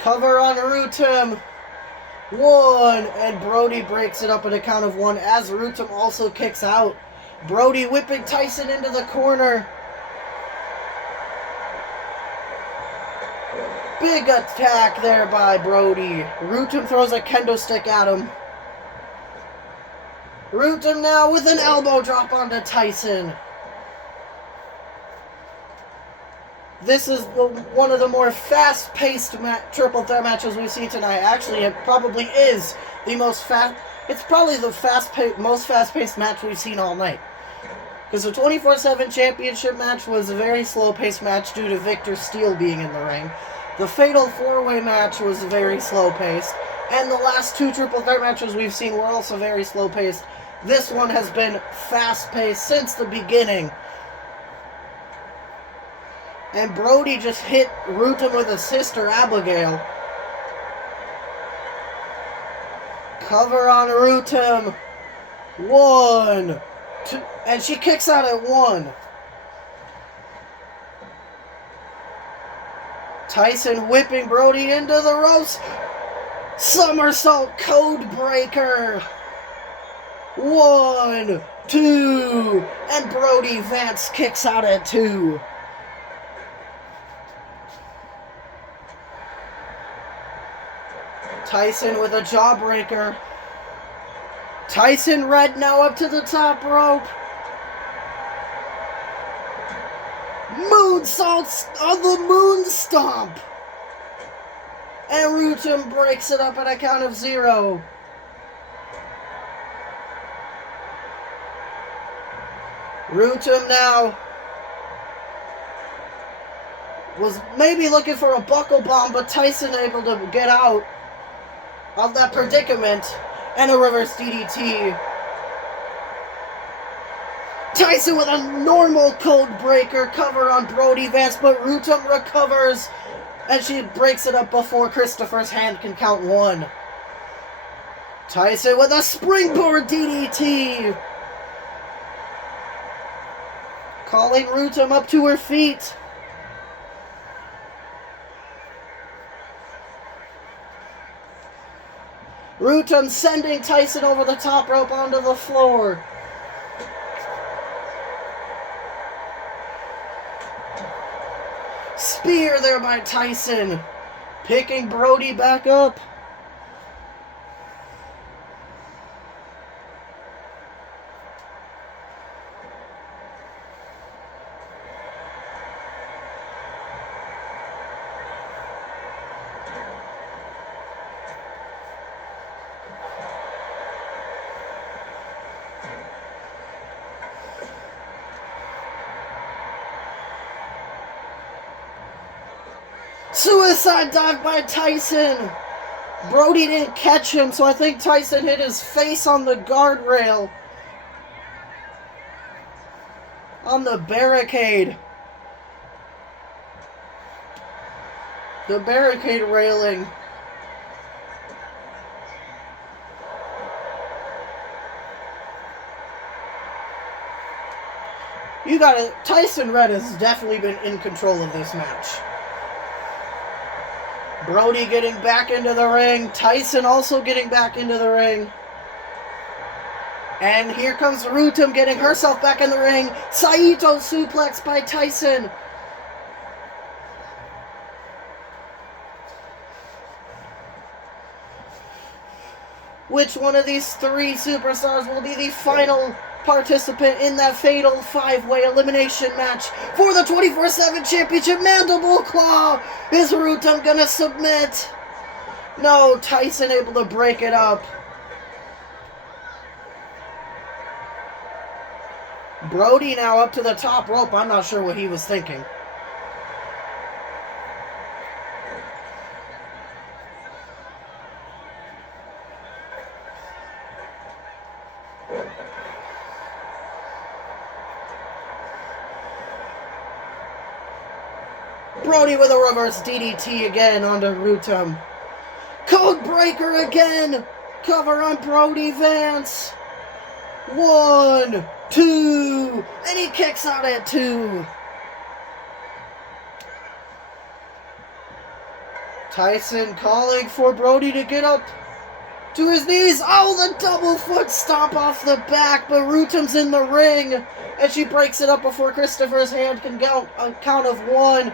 Cover on Rutem. One. And Brody breaks it up at a count of one as Rutem also kicks out. Brody whipping Tyson into the corner. Big attack there by Brody. Rutum throws a kendo stick at him. Rutum now with an elbow drop onto Tyson. This is one of the more fast-paced triple threat matches we've seen tonight. Actually, it probably is the most fast. It's probably the most fast-paced match we've seen all night. Because the 24/7 championship match was a very slow-paced match due to Victor Steele being in the ring. The Fatal 4-Way match was very slow-paced. And the last two triple threat matches we've seen were also very slow-paced. This one has been fast-paced since the beginning. And Brody just hit Rutum with his sister, Abigail. Cover on Rutum. 1, 2, and she kicks out at 1. Tyson whipping Brody into the ropes. Somersault code breaker. 1, 2, and Brody Vance kicks out at 2. Tyson with a jawbreaker. Tyson Red now up to the top rope. Moonsaults on the moon stomp. And Rutum breaks it up at a count of 0. Rutum now was maybe looking for a buckle bomb, but Tyson able to get out of that predicament, and a reverse DDT. Tyson with a normal code breaker cover on Brody Vance, but Rutum recovers, and she breaks it up before Christopher's hand can count 1. Tyson with a springboard DDT. Calling Rutum up to her feet. Rutum sending Tyson over the top rope onto the floor. Spear there by Tyson. Picking Brody back up. Suicide dive by Tyson. Brody didn't catch him, so I think Tyson hit his face on the guardrail. On the barricade. The barricade railing. You got it. Tyson Red has definitely been in control of this match. Brody getting back into the ring. Tyson also getting back into the ring. And here comes Rutum getting herself back in the ring. Saito suplex by Tyson. Which one of these 3 superstars will be the final participant in that fatal 5-way elimination match for the 24/7 championship? Mandible Claw. Is Rutum gonna submit? No, Tyson able to break it up. Brody now up to the top rope. I'm not sure what he was thinking. Brody with a reverse DDT again onto Rutum. Code breaker again. Cover on Brody Vance. 1, 2, and he kicks out at 2. Tyson calling for Brody to get up to his knees. Oh, the double foot stomp off the back, but Rutum's in the ring, and she breaks it up before Christopher's hand can go a count of 1.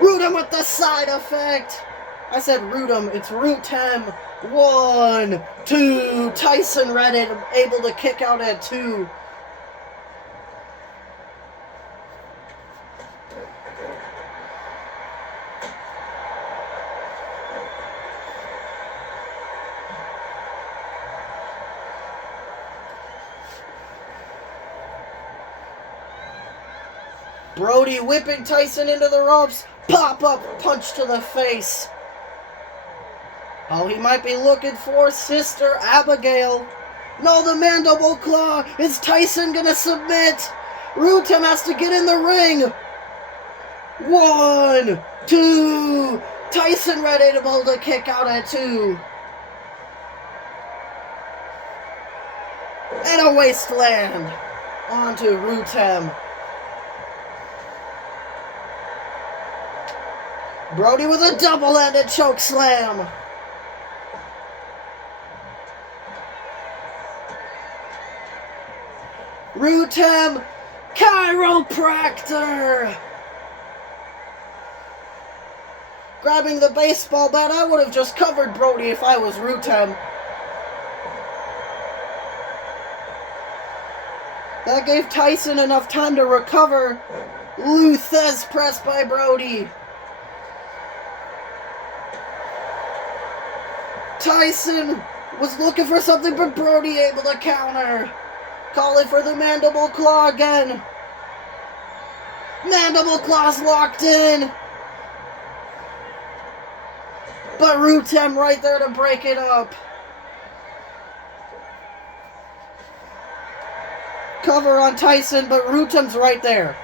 Root-em with the side effect. I said root-em. It's root-em. 1, 2. Tyson Reddick able to kick out at 2. Brody whipping Tyson into the ropes. Pop-up punch to the face. Oh, he might be looking for Sister Abigail. No, the mandible claw. Is Tyson gonna submit? Root-em has to get in the ring. 1, 2. Tyson Reddick able to kick out at 2. And a wasteland. Onto Root-em. Brody with a double-ended choke slam. Root-em chiropractor. Grabbing the baseball bat, I would have just covered Brody if I was Root-em. That gave Tyson enough time to recover. Luthez press by Brody. Tyson was looking for something, but Brody able to counter. Calling for the mandible claw again. Mandible claw's locked in. But Root-em right there to break it up. Cover on Tyson, but Root-em's right there.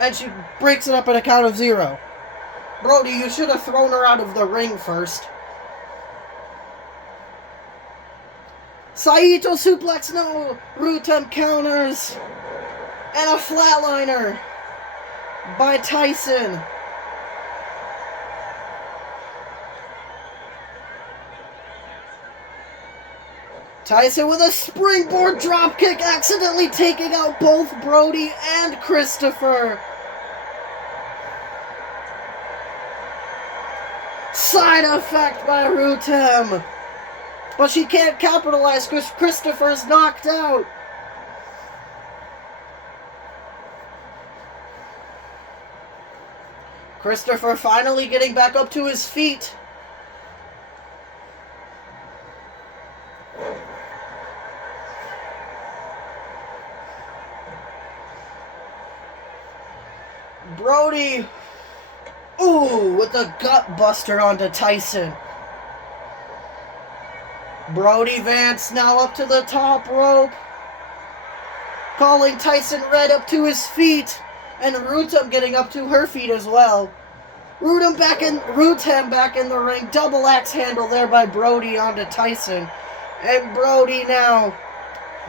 And she breaks it up at a count of 0. Brody, you should have thrown her out of the ring first. Saito suplex, no. Root-em counters. And a flatliner by Tyson. Tyson with a springboard dropkick, accidentally taking out both Brody and Christopher. Side effect by Root-em. But she can't capitalize because Christopher's knocked out. Christopher finally getting back up to his feet. Brody, ooh, with the gut buster onto Tyson. Brody Vance now up to the top rope. Calling Tyson Red up to his feet. And Root-em getting up to her feet as well. Root-em back in the ring. Double axe handle there by Brody onto Tyson. And Brody now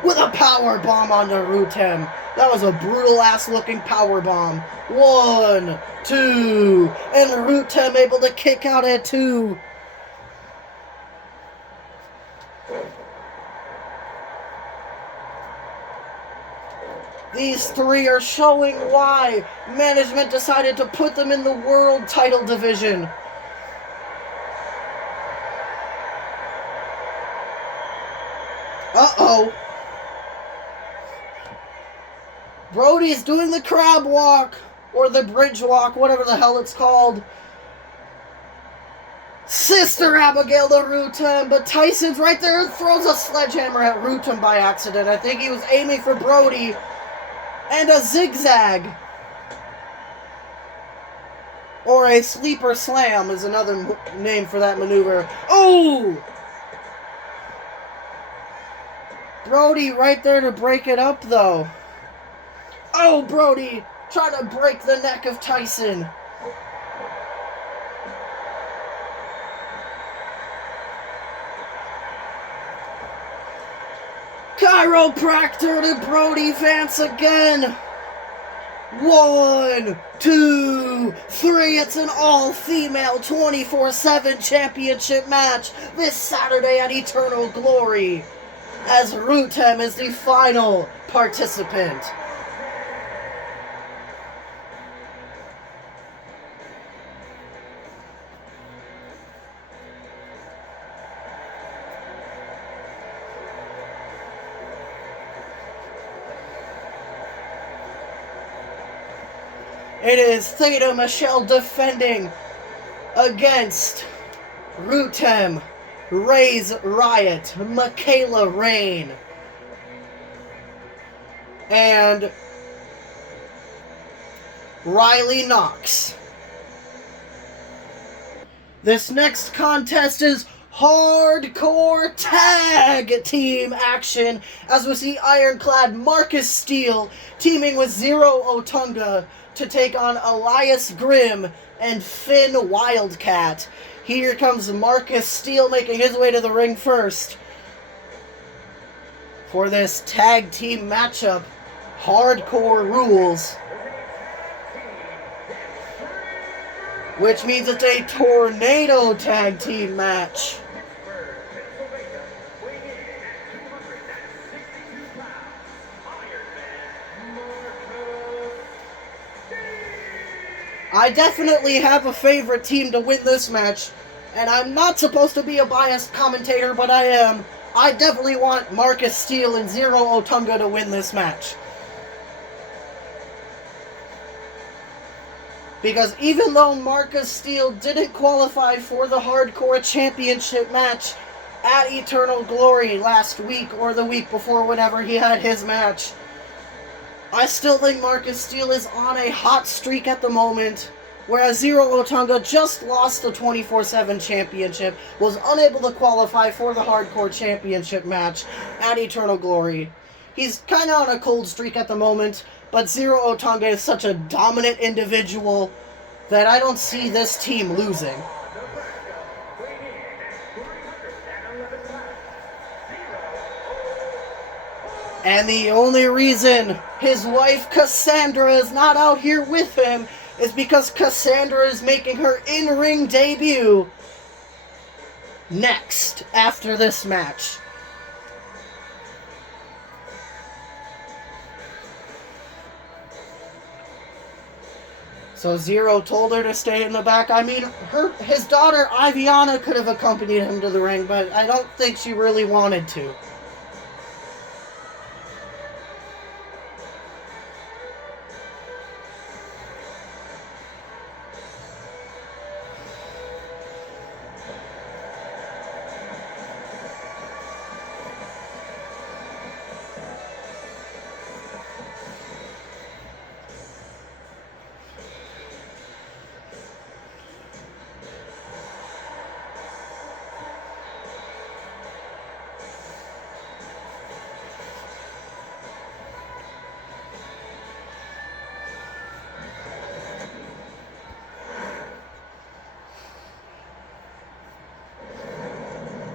with a power bomb onto Root-em. That was a brutal ass looking power bomb. 1, 2. And Root-em able to kick out at 2. These three are showing why management decided to put them in the world title division. Uh-oh. Brody's doing the crab walk, or the bridge walk, whatever the hell it's called. Sister Abigail to Root-em, but Tyson's right there and throws a sledgehammer at Root-em by accident. I think he was aiming for Brody. And a zigzag. Or a sleeper slam is another name for that maneuver. Oh! Brody right there to break it up, though. Oh, Brody trying to break the neck of Tyson. Chiropractor to Brody Vance again. 1, 2, 3. It's an all-female 24/7 championship match this Saturday at Eternal Glory, as Root-em is the final participant. It is Theta Michelle defending against Rutem, Ray's Riot, Michaela Rain, and Riley Knox. This next contest is hardcore tag team action as we see Ironclad Marcus Steele teaming with Zero Otunga to take on Elias Grimm and Finn Wildcat. Here comes Marcus Steele making his way to the ring first for this tag team matchup. Hardcore rules. Which means it's a tornado tag team match. I definitely have a favorite team to win this match, and I'm not supposed to be a biased commentator, but I am. I definitely want Marcus Steele and Zero Otunga to win this match. Because even though Marcus Steele didn't qualify for the Hardcore Championship match at Eternal Glory last week or the week before whenever he had his match, I still think Marcus Steele is on a hot streak at the moment, whereas Zero Otunga just lost the 24/7 championship, was unable to qualify for the Hardcore Championship match at Eternal Glory. He's kind of on a cold streak at the moment, but Zero Otunga is such a dominant individual that I don't see this team losing. And the only reason his wife Cassandra is not out here with him is because Cassandra is making her in-ring debut next, after this match. So Zero told her to stay in the back. I mean, his daughter Iviana could have accompanied him to the ring, but I don't think she really wanted to.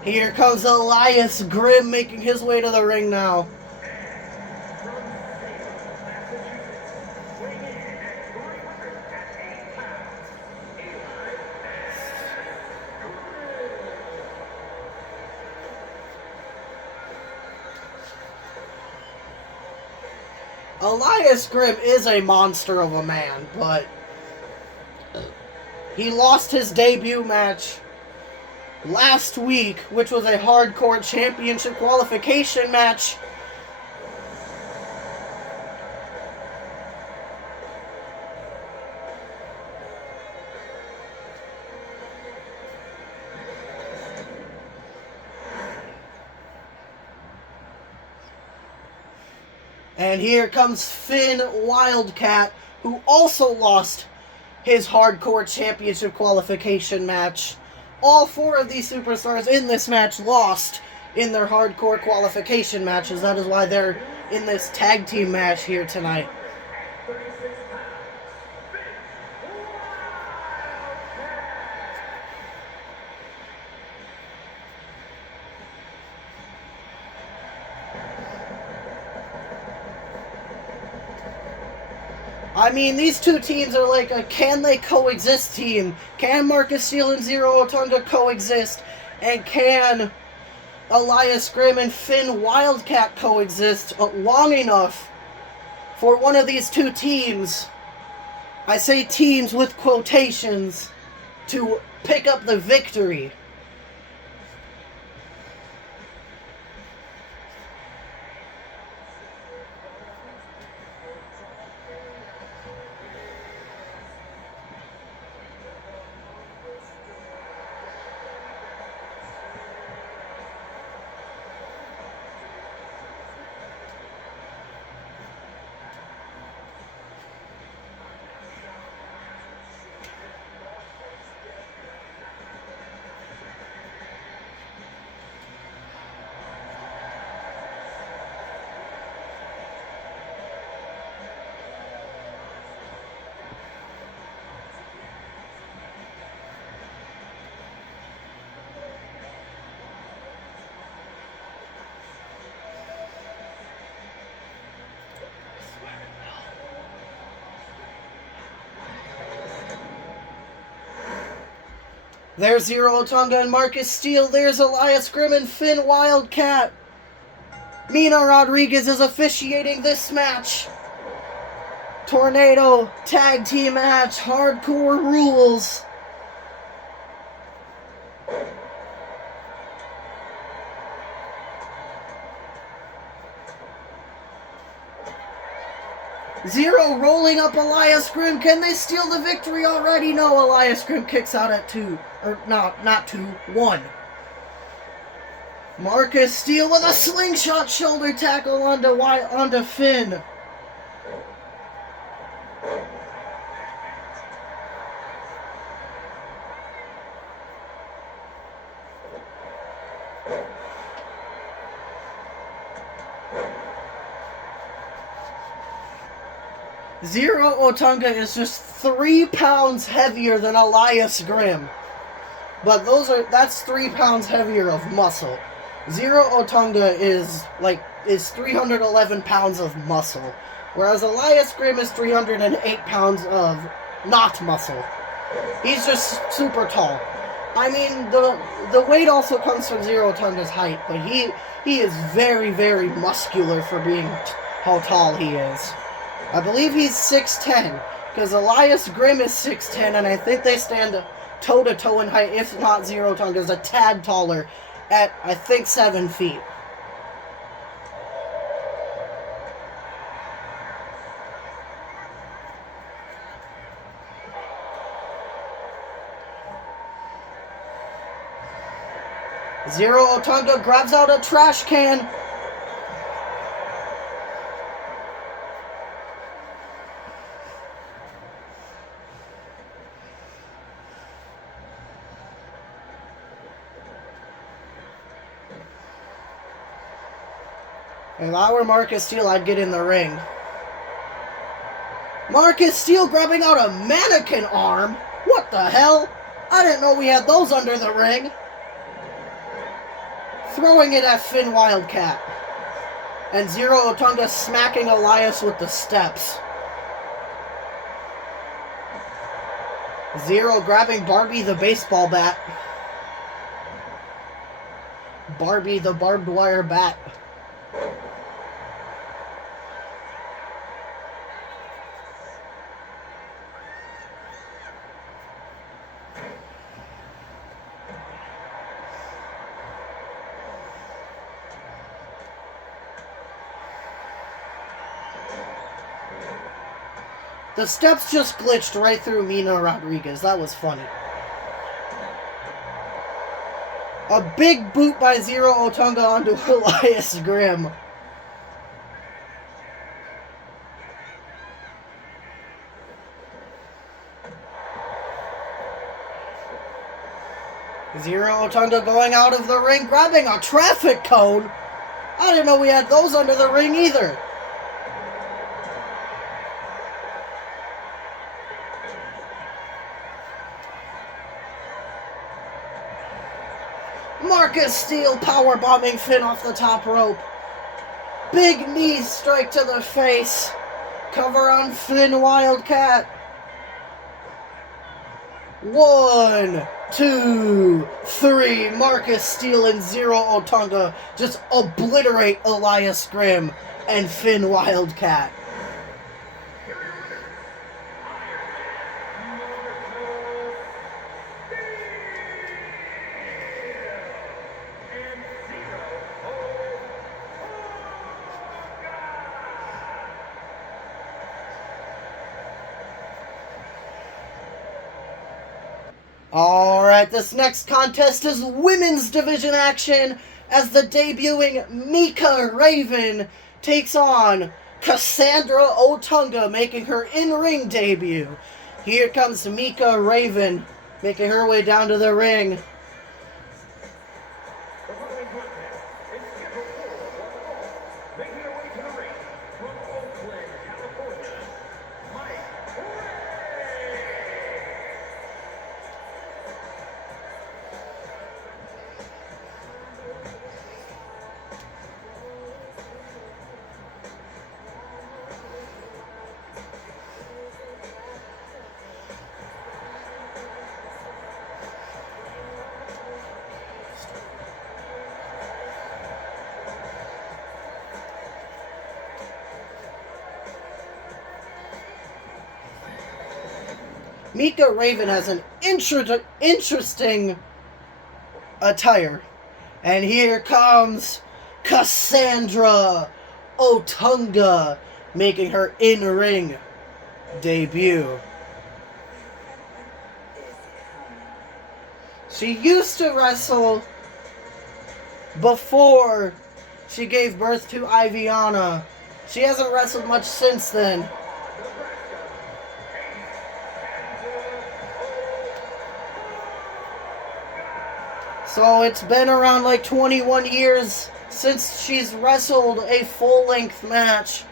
Here comes Elias Grimm making his way to the ring now. Elias Grimm is a monster of a man, but he lost his debut match last week, which was a Hardcore Championship qualification match. And here comes Finn Wildcat, who also lost his Hardcore Championship qualification match. All four of these superstars in this match lost in their Hardcore qualification matches. That is why they're in this tag team match here tonight. I mean, these two teams are like a can they coexist team. Can Marcus Steele and Zero Otunga coexist? And can Elias Grimm and Finn Wildcat coexist long enough for one of these two teams, I say teams with quotations, to pick up the victory? There's Zero Otunga and Marcus Steele. There's Elias Grimm and Finn Wildcat. Mina Rodriguez is officiating this match. Tornado tag team match, hardcore rules. Zero rolling up Elias Grimm. Can they steal the victory already? No, Elias Grimm kicks out at 2. Or not 2, 1. Marcus Steele with a slingshot shoulder tackle onto Finn. Zero Otunga is just 3 pounds heavier than Elias Grimm. But that's 3 pounds heavier of muscle. Zero Otunga is 311 pounds of muscle. Whereas Elias Grimm is 308 pounds of not muscle. He's just super tall. I mean, the weight also comes from Zero Otunga's height, but he is very, very muscular for being how tall he is. I believe he's 6'10", because Elias Grimm is 6'10", and I think they stand toe-to-toe in height, if not Zero Otunga is a tad taller at, I think, 7 feet. Zero Otunga grabs out a trash can. If I were Marcus Steele, I'd get in the ring. Marcus Steele grabbing out a mannequin arm? What the hell? I didn't know we had those under the ring. Throwing it at Finn Wildcat. And Zero Otunga smacking Elias with the steps. Zero grabbing Barbie the baseball bat. Barbie the barbed wire bat. The steps just glitched right through Mina Rodriguez. That was funny. A big boot by Zero Otunga onto Elias Grimm. Zero Otunga going out of the ring, grabbing a traffic cone. I didn't know we had those under the ring either. Marcus Steele powerbombing Finn off the top rope. Big knee strike to the face. Cover on Finn Wildcat. 1, 2, 3. Marcus Steele and Zero Otunga just obliterate Elias Grimm and Finn Wildcat. Alright, this next contest is women's division action as the debuting Mika Raven takes on Cassandra Otunga, making her in-ring debut. Here comes Mika Raven, making her way down to the ring. Mika Raven has an interesting attire. And here comes Cassandra Otunga making her in-ring debut. She used to wrestle before she gave birth to Iviana. She hasn't wrestled much since then. So it's been around like 21 years since she's wrestled a full-length match.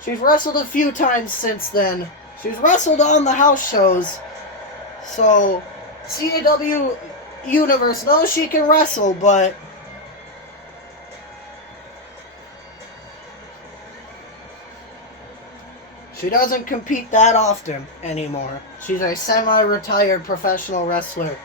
She's wrestled a few times since then. She's wrestled on the house shows. So CAW Universe knows she can wrestle, but she doesn't compete that often anymore. She's a semi-retired professional wrestler.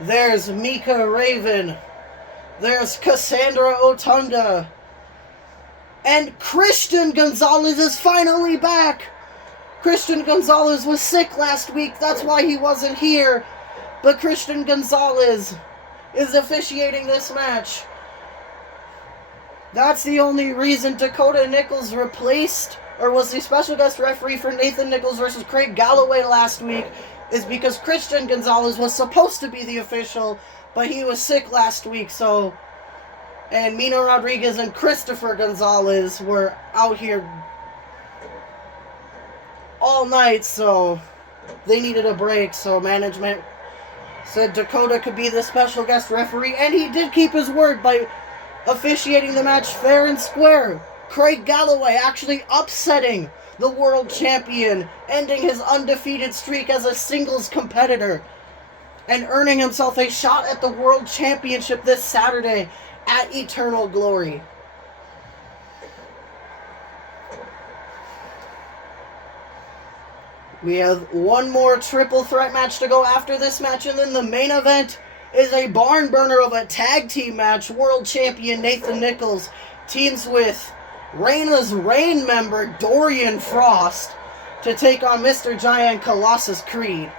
There's Mika Raven. There's Cassandra Otunga. And Christian Gonzalez is finally back. Christian Gonzalez was sick last week. That's why he wasn't here. But Christian Gonzalez is officiating this match. That's the only reason Dakota Nichols replaced or was the special guest referee for Nathan Nichols versus Craig Galloway last week, is because Christian Gonzalez was supposed to be the official, but he was sick last week, so... And Mina Rodriguez and Christopher Gonzalez were out here all night, so they needed a break, so management said Dakota could be the special guest referee, and he did keep his word by officiating the match fair and square. Craig Galloway actually upsetting the world champion, ending his undefeated streak as a singles competitor, and earning himself a shot at the world championship this Saturday at Eternal Glory. We have one more triple threat match to go after this match, and then the main event is a barn burner of a tag team match. World champion Nathan Nichols teams with Reigna's Reign member Dorian Frost to take on Mr. Giant Colossus Creed.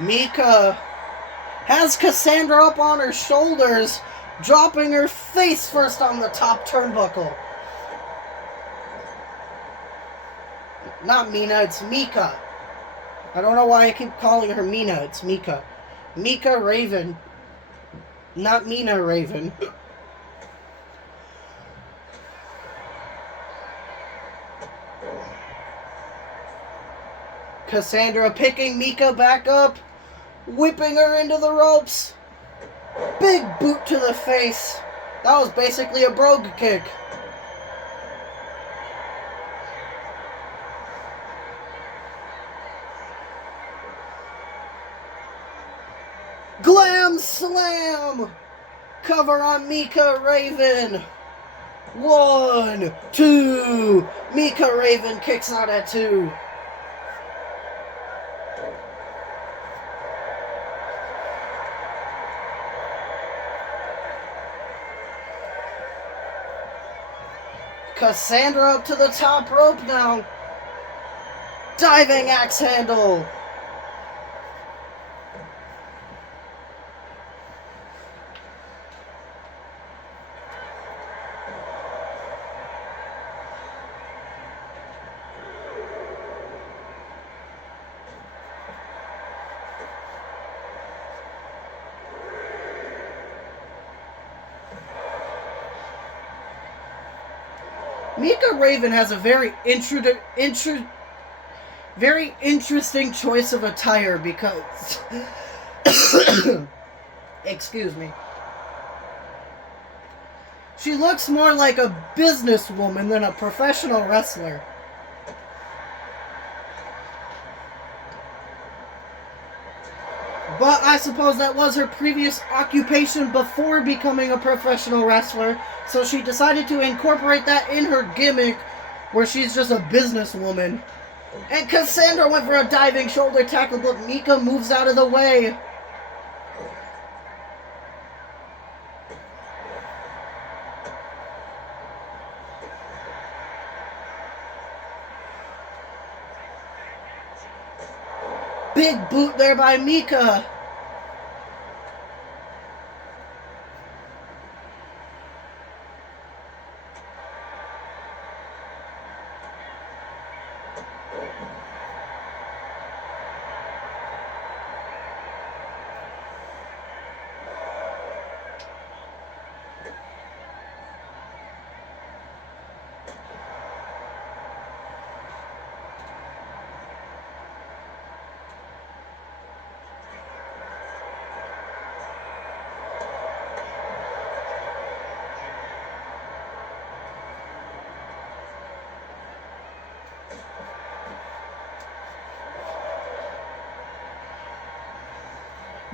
Mika has Cassandra up on her shoulders, dropping her face first on the top turnbuckle. Not Mina, it's Mika. I don't know why I keep calling her Mina, it's Mika. Mika Raven. Not Mina Raven. Cassandra picking Mika back up, whipping her into the ropes. Big boot to the face. That was basically a brogue kick. Glam slam! Cover on Mika Raven. 1, 2. Mika Raven kicks out at 2. Cassandra up to the top rope now. Diving axe handle. Mika Raven has a very Very interesting choice of attire because... Excuse me. She looks more like a businesswoman than a professional wrestler. But I suppose that was her previous occupation before becoming a professional wrestler, so she decided to incorporate that in her gimmick, where she's just a businesswoman. And Cassandra went for a diving shoulder tackle, but Mika moves out of the way. Big boot there by Mika.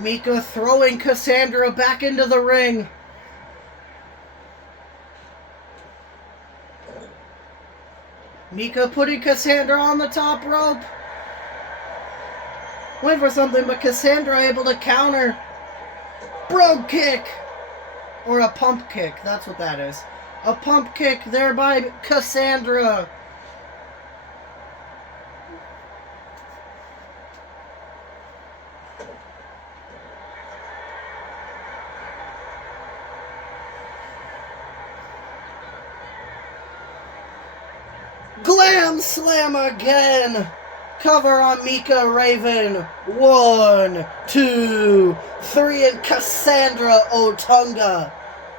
Mika throwing Cassandra back into the ring. Mika putting Cassandra on the top rope. Went for something, but Cassandra able to counter. Brogue kick. Or a pump kick. That's what that is. A pump kick there by Cassandra. Glam slam again. Cover on Mika Raven. 1, 2, 3, and Cassandra Otunga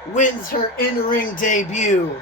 wins her in-ring debut.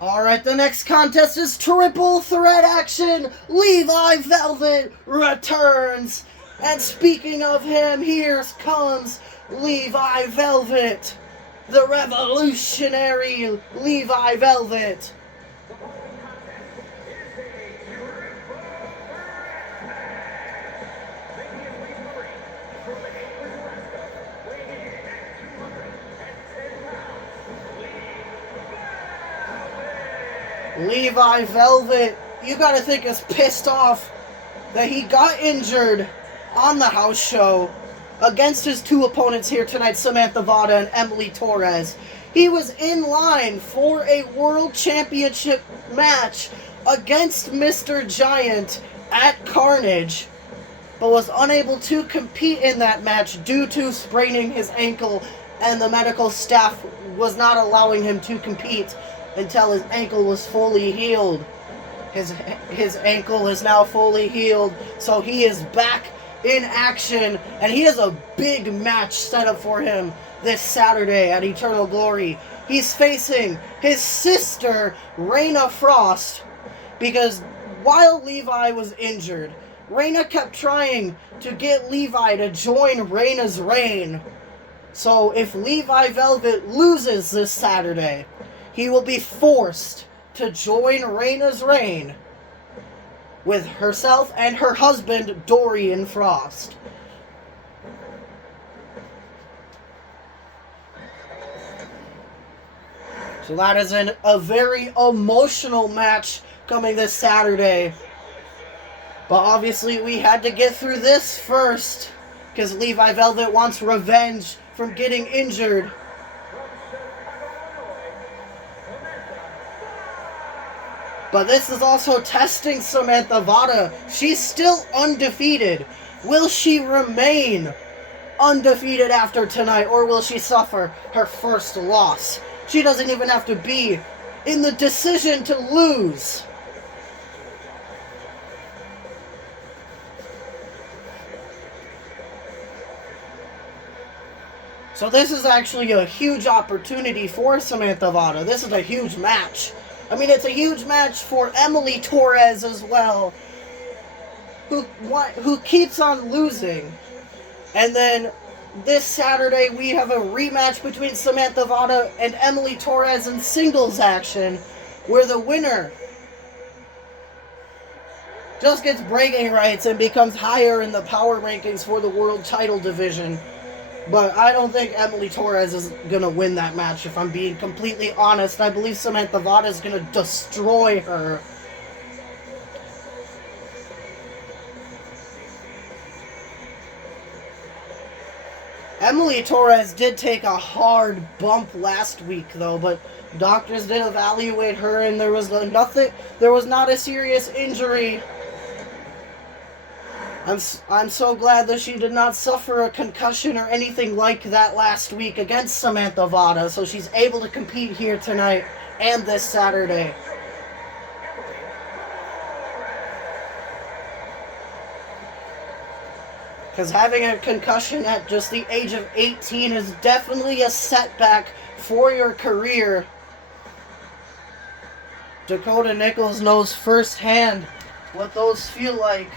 Alright, the next contest is triple threat action. Levi Velvet returns. And speaking of him, here comes Levi Velvet. The revolutionary Levi Velvet. Levi Velvet, you gotta think, is pissed off that he got injured on the house show against his two opponents here tonight, Samantha Vada and Emily Torres. He was in line for a World Championship match against Mr. Giant at Carnage, but was unable to compete in that match due to spraining his ankle, and the medical staff was not allowing him to compete until his ankle was fully healed. His ankle is now fully healed, so he is back in action, and he has a big match set up for him this Saturday at Eternal Glory. He's facing his sister, Raina Frost, because while Levi was injured, Raina kept trying to get Levi to join Raina's reign. So if Levi Velvet loses this Saturday, he will be forced to join Raina's reign with herself and her husband, Dorian Frost. So that is a very emotional match coming this Saturday. But obviously we had to get through this first, because Levi Velvet wants revenge from getting injured. But this is also testing Samantha Vada. She's still undefeated. Will she remain undefeated after tonight, or will she suffer her first loss? She doesn't even have to be in the decision to lose. So this is actually a huge opportunity for Samantha Vada. This is a huge match. I mean, it's a huge match for Emily Torres as well, who keeps on losing. And then this Saturday, we have a rematch between Samantha Vada and Emily Torres in singles action, where the winner just gets bragging rights and becomes higher in the power rankings for the world title division. But I don't think Emily Torres is going to win that match, if I'm being completely honest. I believe Samantha Vada is going to destroy her. Emily Torres did take a hard bump last week, though, but doctors did evaluate her, and there was not a serious injury. I'm so glad that she did not suffer a concussion or anything like that last week against Samantha Vada, so she's able to compete here tonight and this Saturday. Because having a concussion at just the age of 18 is definitely a setback for your career. Dakota Nichols knows firsthand what those feel like.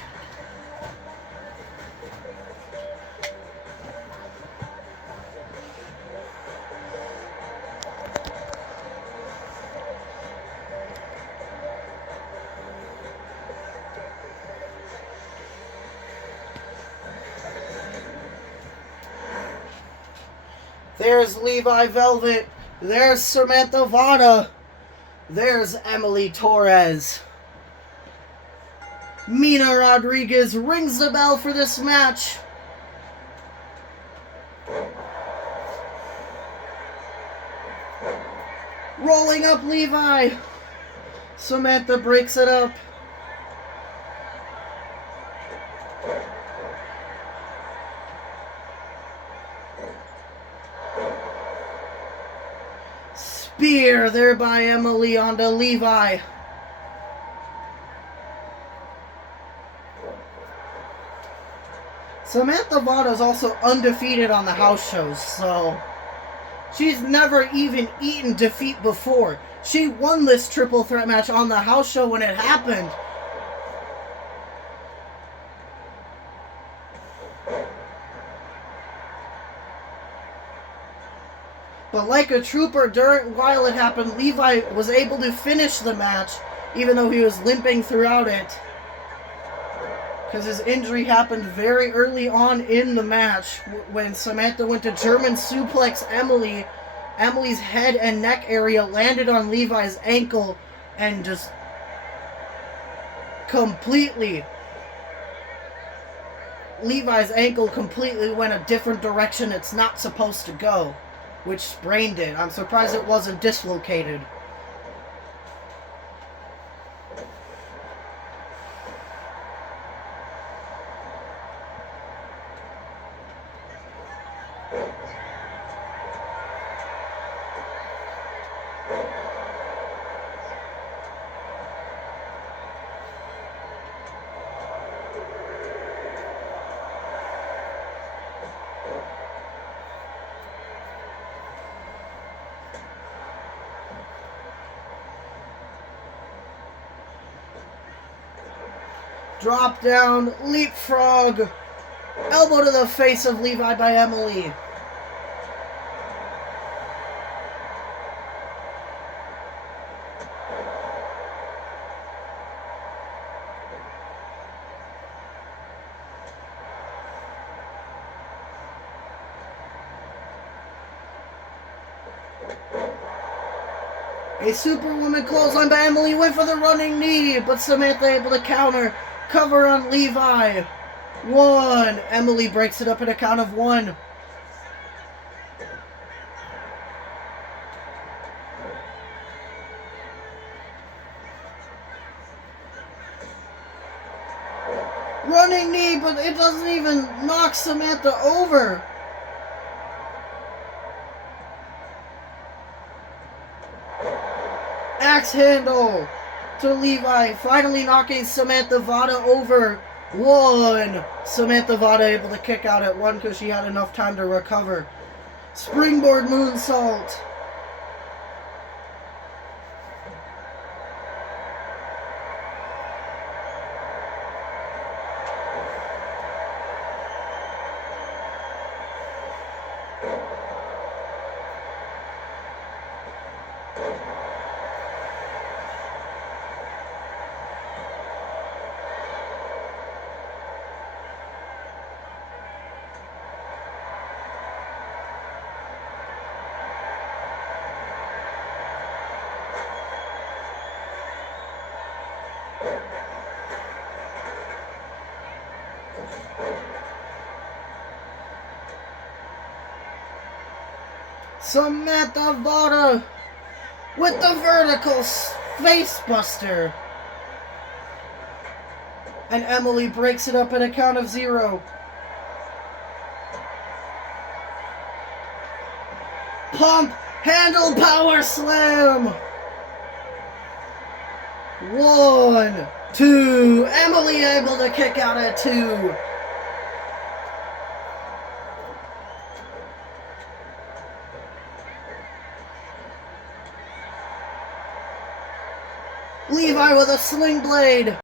There's Levi Velvet. There's Samantha Vada. There's Emily Torres. Mina Rodriguez rings the bell for this match. Rolling up Levi. Samantha breaks it up. Spear there by Emily onto Levi. Samantha Vada is also undefeated on the house shows, so she's never even eaten defeat before. She won this triple threat match on the house show when it happened. But like a trooper, while it happened, Levi was able to finish the match, even though he was limping throughout it. Because his injury happened very early on in the match, when Samantha went to German suplex Emily. Emily's head and neck area landed on Levi's ankle, and just Levi's ankle completely went a different direction it's not supposed to go, which sprained it. I'm surprised it wasn't dislocated. Drop down, leapfrog, elbow to the face of Levi by Emily. A Superwoman clothesline by Emily, went for the running knee, but Samantha able to counter. Cover on Levi. 1. Emily breaks it up at a count of 1. Running knee, but it doesn't even knock Samantha over. Axe handle to Levi, finally knocking Samantha Vada over. 1. Samantha Vada able to kick out at 1 because she had enough time to recover. Springboard moonsault. Samantha Vada with the vertical face buster. And Emily breaks it up at a count of 0. Pump handle power slam. 1, 2. Emily able to kick out at 2. Levi with a sling blade.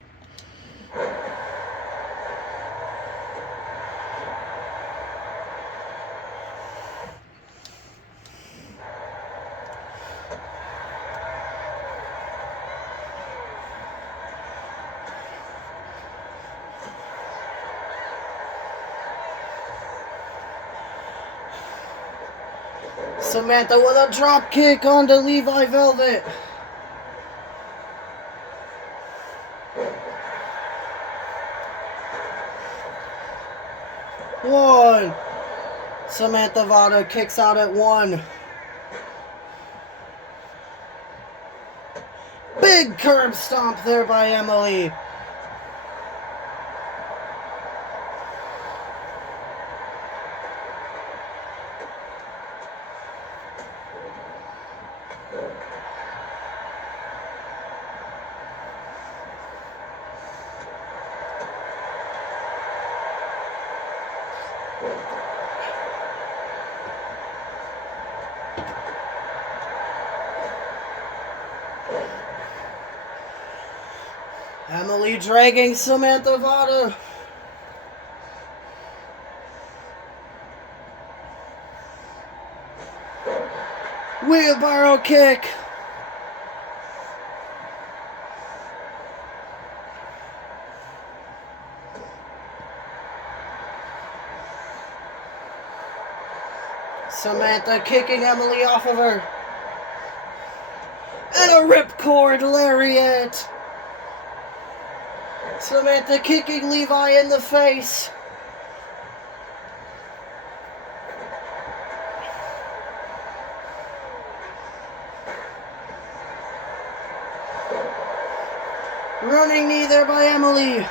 Samantha with a drop kick onto Levi Velvet. One. Samantha Vada kicks out at 1. Big curb stomp there by Emily. Emily dragging Samantha Vada. Wheelbarrow kick. Samantha kicking Emily off of her. And a ripcord lariat. Samantha kicking Levi in the face. Running knee there by Emily.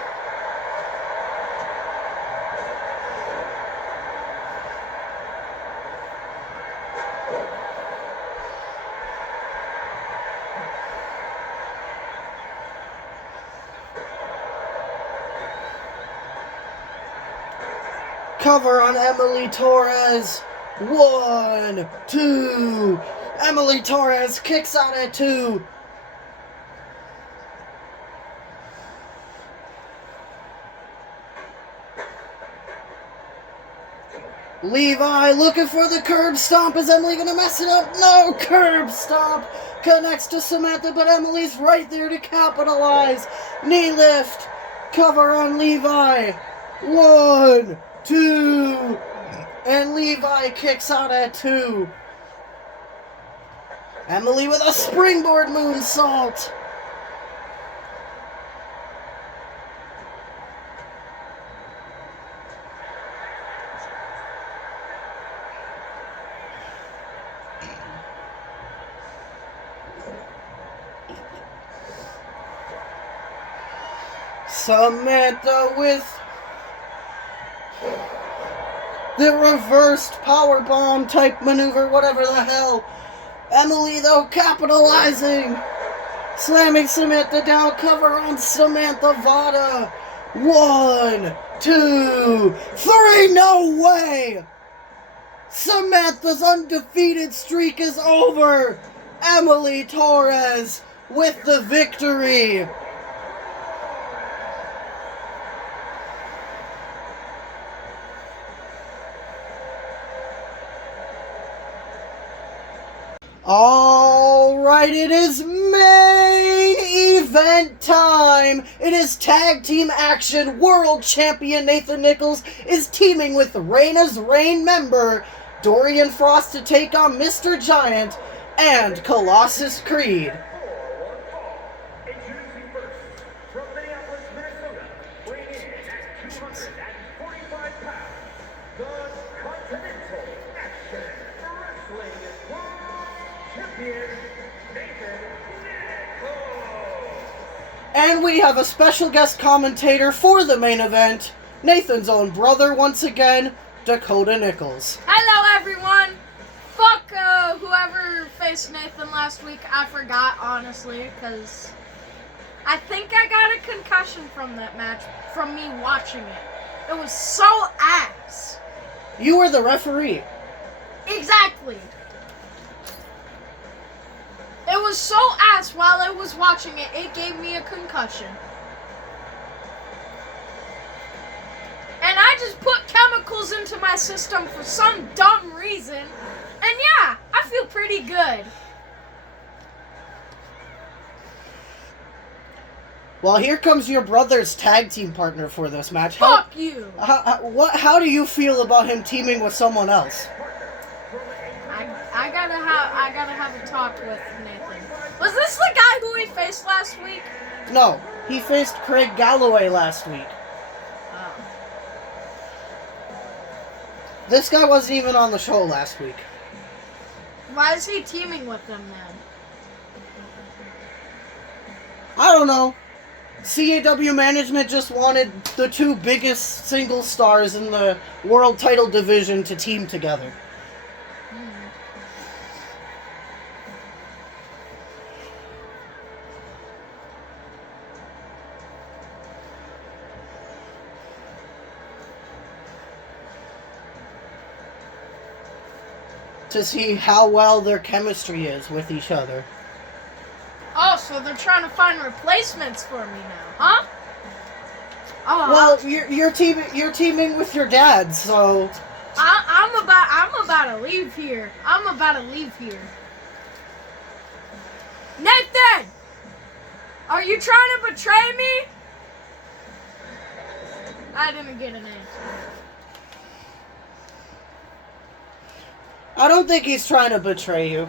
Cover on Emily Torres. 1, 2. Emily Torres kicks out at 2. Levi looking for the curb stomp. Is Emily going to mess it up? No, curb stomp. Connects to Samantha, but Emily's right there to capitalize. Knee lift. Cover on Levi. 1, 2. And Levi kicks out at 2. Emily with a springboard moonsault. Samantha with the reversed powerbomb type maneuver, whatever the hell. Emily, though, capitalizing. Slamming Samantha down, cover on Samantha Vada. 1, 2, 3, no way! Samantha's undefeated streak is over. Emily Torres with the victory. Alright, it is main event time! It is tag team action. World champion Nathan Nichols is teaming with Reina's Reign member Dorian Frost to take on Mr. Giant and Colossus Creed. And we have a special guest commentator for the main event, Nathan's own brother once again, Dakota Nichols. Hello everyone! Fuck whoever faced Nathan last week. I forgot, honestly, because I think I got a concussion from that match, from me watching it. It was so ass. You were the referee. Exactly. It was so ass while I was watching it, it gave me a concussion. And I just put chemicals into my system for some dumb reason. And yeah, I feel pretty good. Well, here comes your brother's tag team partner for this match. Fuck you! How do you feel about him teaming with someone else? I gotta have a talk with Nathan. Was this the guy who we faced last week? No, he faced Craig Galloway last week. Oh. This guy wasn't even on the show last week. Why is he teaming with them then? I don't know. CAW management just wanted the two biggest single stars in the world title division to team together. To see how well their chemistry is with each other. Oh, so they're trying to find replacements for me now, huh? Oh, well, you're teaming with your dad, so I'm about to leave here. I'm about to leave here. Nathan, are you trying to betray me? I didn't get an answer. I don't think he's trying to betray you.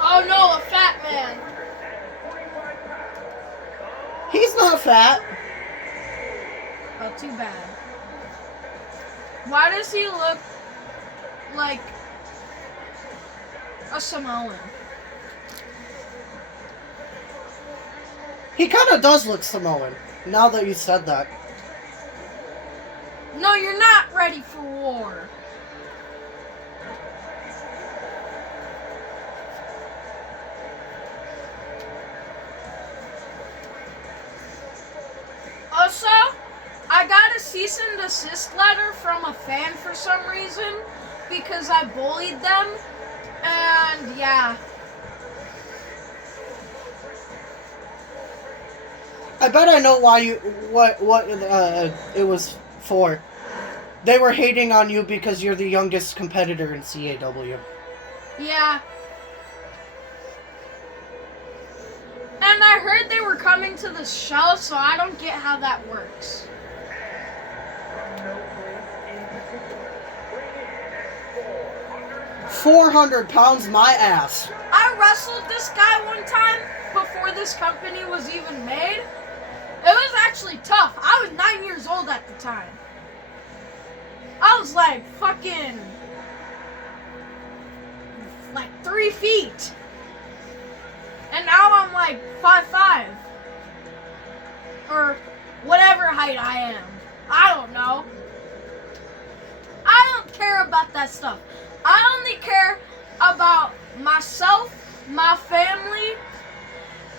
Oh no, a fat man. He's not fat. Oh, too bad. Why does he look like a Samoan? He kind of does look Samoan, now that you said that. No, you're not ready for war. Also, I got a cease and desist letter from a fan for some reason because I bullied them, and yeah. I bet I know why what it was for. They were hating on you because you're the youngest competitor in CAW. Yeah. And I heard they were coming to the show, so I don't get how that works. £400, my ass. I wrestled this guy one time before this company was even made. It was actually tough. I was 9 years old at the time. I was like fucking 3 feet. And now I'm like 5'5". Or whatever height I am. I don't know. I don't care about that stuff. I only care about myself, my family,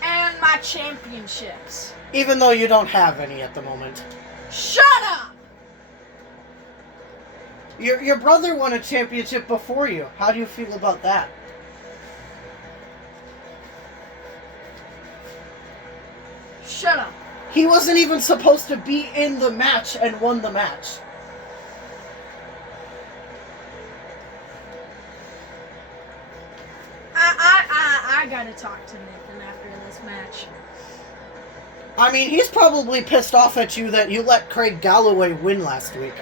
and my championships. Even though you don't have any at the moment. Shut up! Your brother won a championship before you. How do you feel about that? Shut up. He wasn't even supposed to be in the match and won the match. I gotta talk to Nathan after this match. I mean, he's probably pissed off at you that you let Craig Galloway win last week.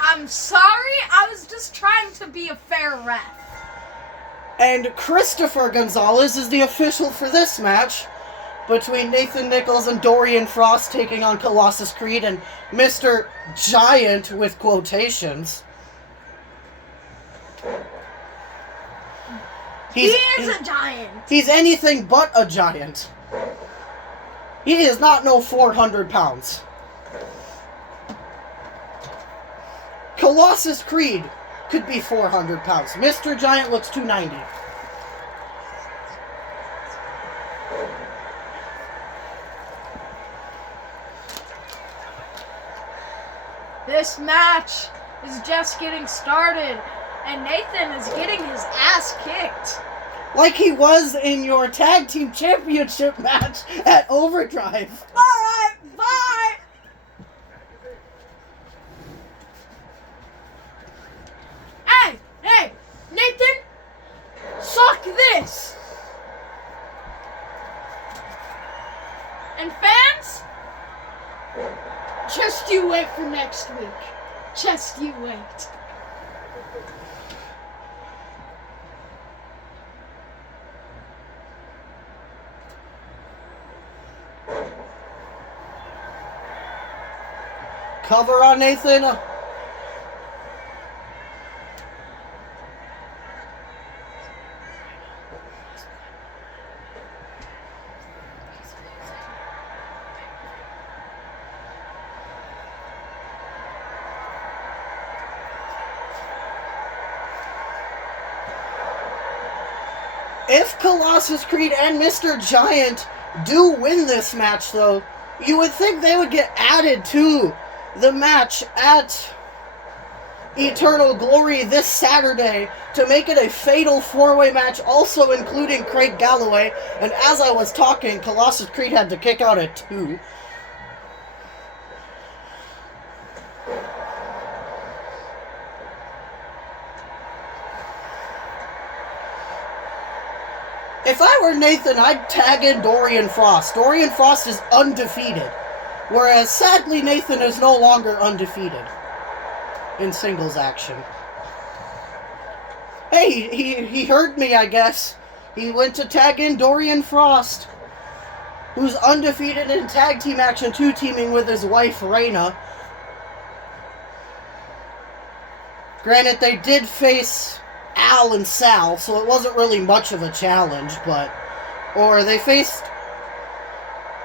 I'm sorry, I was just trying to be a fair ref. And Christopher Gonzalez is the official for this match between Nathan Nichols and Dorian Frost taking on Colossus Creed and Mr. Giant with quotations. He is a giant. He's anything but a giant. He is not no 400 pounds. Colossus Creed could be 400 pounds. Mr. Giant looks 290. This match is just getting started, and Nathan is getting his ass kicked. Like he was in your tag team championship match at Overdrive. Alright, bye! Hey, Nathan, suck this! And fans, just you wait for next week. Just you wait. Cover on Nathan. If Colossus Creed and Mr. Giant do win this match, though, you would think they would get added to the match at Eternal Glory this Saturday to make it a fatal four-way match, also including Craig Galloway. And as I was talking, Colossus Creed had to kick out at 2. If I were Nathan, I'd tag in Dorian Frost. Dorian Frost is undefeated. Whereas, sadly, Nathan is no longer undefeated in singles action. Hey, he heard me, I guess. He went to tag in Dorian Frost, who's undefeated in tag team action, teaming with his wife, Raina. Granted, they did face Al and Sal, so it wasn't really much of a challenge, but... Or they faced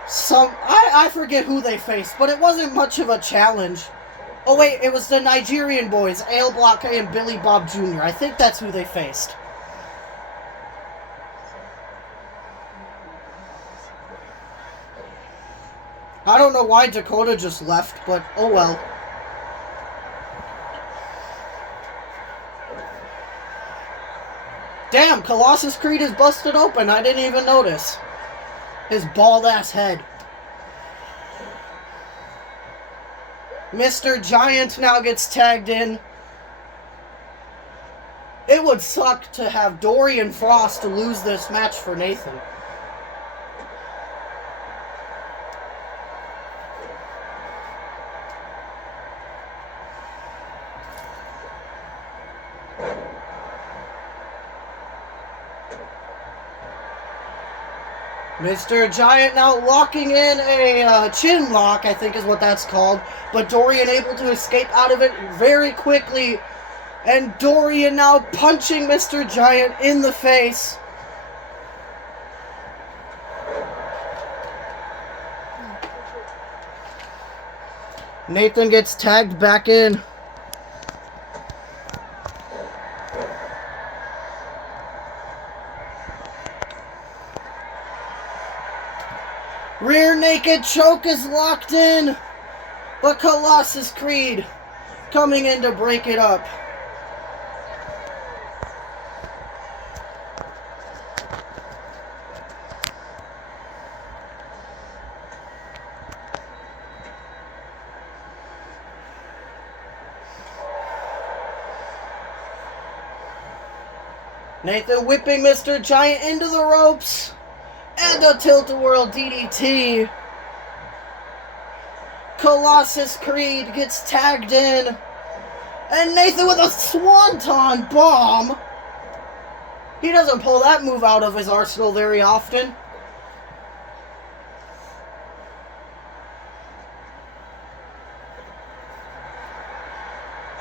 some... I forget who they faced, but it wasn't much of a challenge. Oh wait, it was the Nigerian boys, Ale Block and Billy Bob Jr. I think that's who they faced. I don't know why Dakota just left, but oh well. Damn, Colossus Creed is busted open. I didn't even notice. His bald-ass head. Mr. Giant now gets tagged in. It would suck to have Dorian Frost to lose this match for Nathan. Mr. Giant now locking in a chin lock, I think is what that's called. But Dorian able to escape out of it very quickly. And Dorian now punching Mr. Giant in the face. Nathan gets tagged back in. Rear naked choke is locked in. But Colossus Creed coming in to break it up. Nathan whipping Mr. Giant into the ropes. And a tilt-a-whirl DDT. Colossus Creed gets tagged in. And Nathan with a swanton bomb. He doesn't pull that move out of his arsenal very often.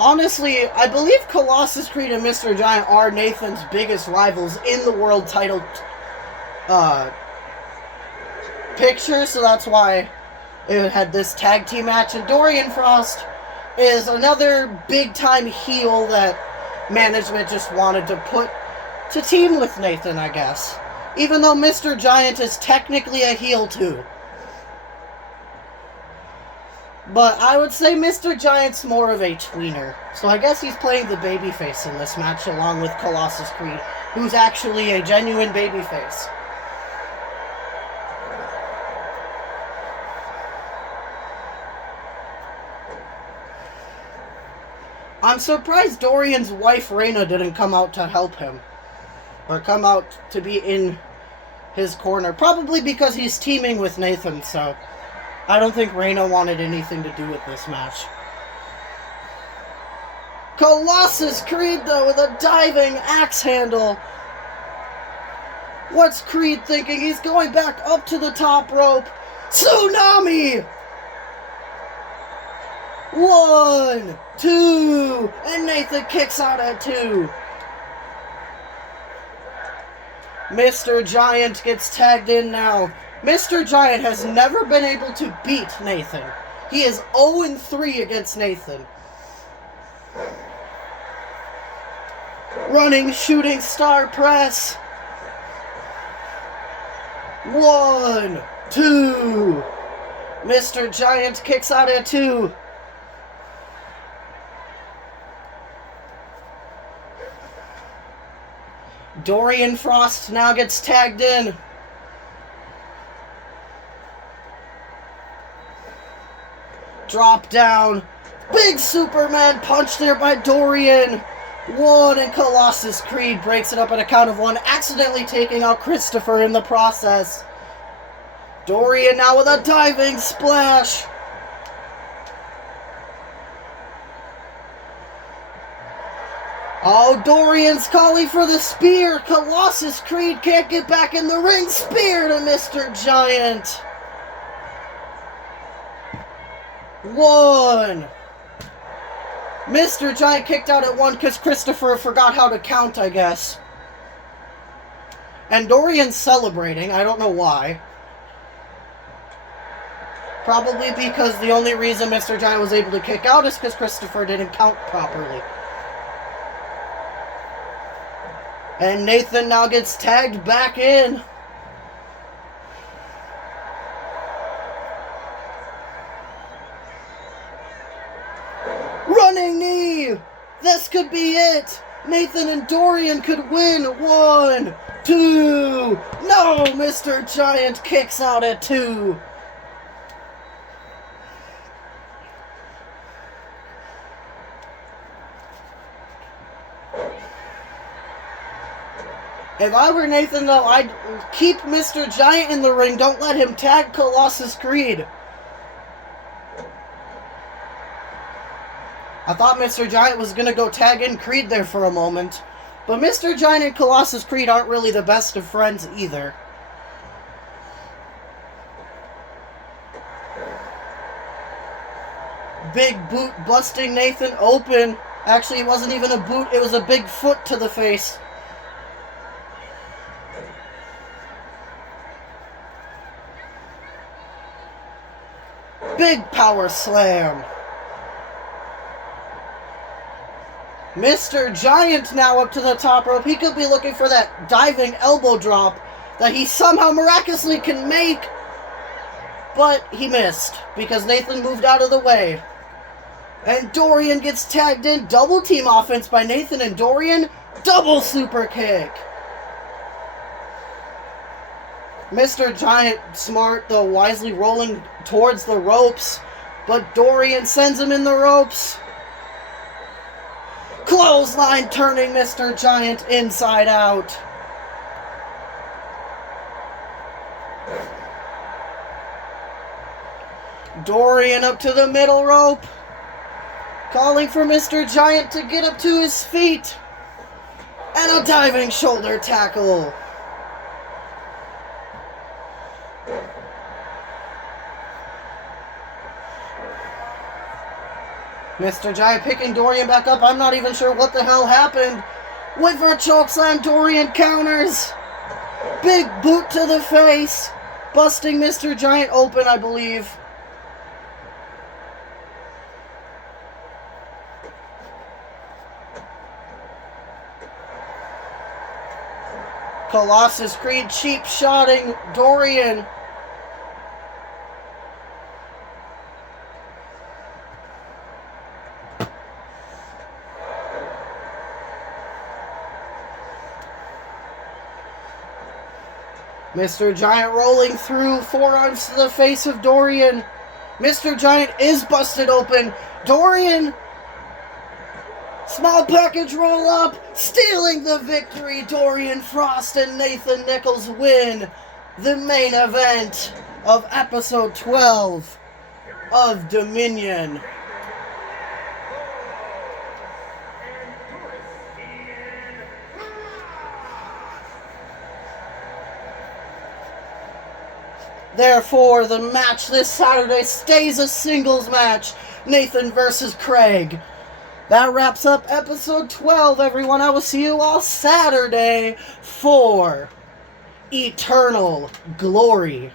Honestly, I believe Colossus Creed and Mr. Giant are Nathan's biggest rivals in the world title picture, so that's why it had this tag team match. And Dorian Frost is another big-time heel that management just wanted to put to team with Nathan, I guess. Even though Mr. Giant is technically a heel too. But I would say Mr. Giant's more of a tweener. So I guess he's playing the babyface in this match along with Colossus Creed, who's actually a genuine babyface. I'm surprised Dorian's wife Reina didn't come out to help him. Or come out to be in his corner. Probably because he's teaming with Nathan, so I don't think Reina wanted anything to do with this match. Colossus Creed, though, with a diving axe handle. What's Creed thinking? He's going back up to the top rope. Tsunami! 1, 2, and Nathan kicks out at 2. Mr. Giant gets tagged in now. Mr. Giant has never been able to beat Nathan. He is 0-3 against Nathan. Running shooting star press. 1, 2. Mr. Giant kicks out at 2. Dorian Frost now gets tagged in. Drop down. Big Superman punch there by Dorian. 1, and Colossus Creed breaks it up at a count of 1, accidentally taking out Christopher in the process. Dorian now with a diving splash. Oh, Dorian's calling for the spear. Colossus Creed can't get back in the ring. Spear to Mr. Giant. 1. Mr. Giant kicked out at 1 because Christopher forgot how to count, I guess. And Dorian's celebrating. I don't know why. Probably because the only reason Mr. Giant was able to kick out is because Christopher didn't count properly. And Nathan now gets tagged back in. Running knee! This could be it! Nathan and Dorian could win. 1, 2. No! Mr. Giant kicks out at 2. If I were Nathan, though, I'd keep Mr. Giant in the ring. Don't let him tag Colossus Creed. I thought Mr. Giant was going to go tag in Creed there for a moment. But Mr. Giant and Colossus Creed aren't really the best of friends either. Big boot busting Nathan open. Actually, it wasn't even a boot. It was a big foot to the face. Big power slam. Mr. Giant now up to the top rope. He could be looking for that diving elbow drop that he somehow miraculously can make. But he missed because Nathan moved out of the way. And Dorian gets tagged in. Double team offense by Nathan and Dorian. Double super kick. Mr. Giant, smart though, wisely rolling towards the ropes. But Dorian sends him in the ropes. Clothesline turning Mr. Giant inside out. Dorian up to the middle rope. Calling for Mr. Giant to get up to his feet. And a diving shoulder tackle. Mr. Giant picking Dorian back up. I'm not even sure what the hell happened. Went for a chokeslam. Dorian counters. Big boot to the face. Busting Mr. Giant open, I believe. Colossus Creed cheap shotting Dorian. Mr. Giant rolling through, forearms to the face of Dorian. Mr. Giant is busted open. Dorian, small package roll up, stealing the victory. Dorian Frost and Nathan Nichols win the main event of episode 12 of Dominion. Therefore, the match this Saturday stays a singles match. Nathan versus Craig. That wraps up episode 12, everyone. I will see you all Saturday for Eternal Glory.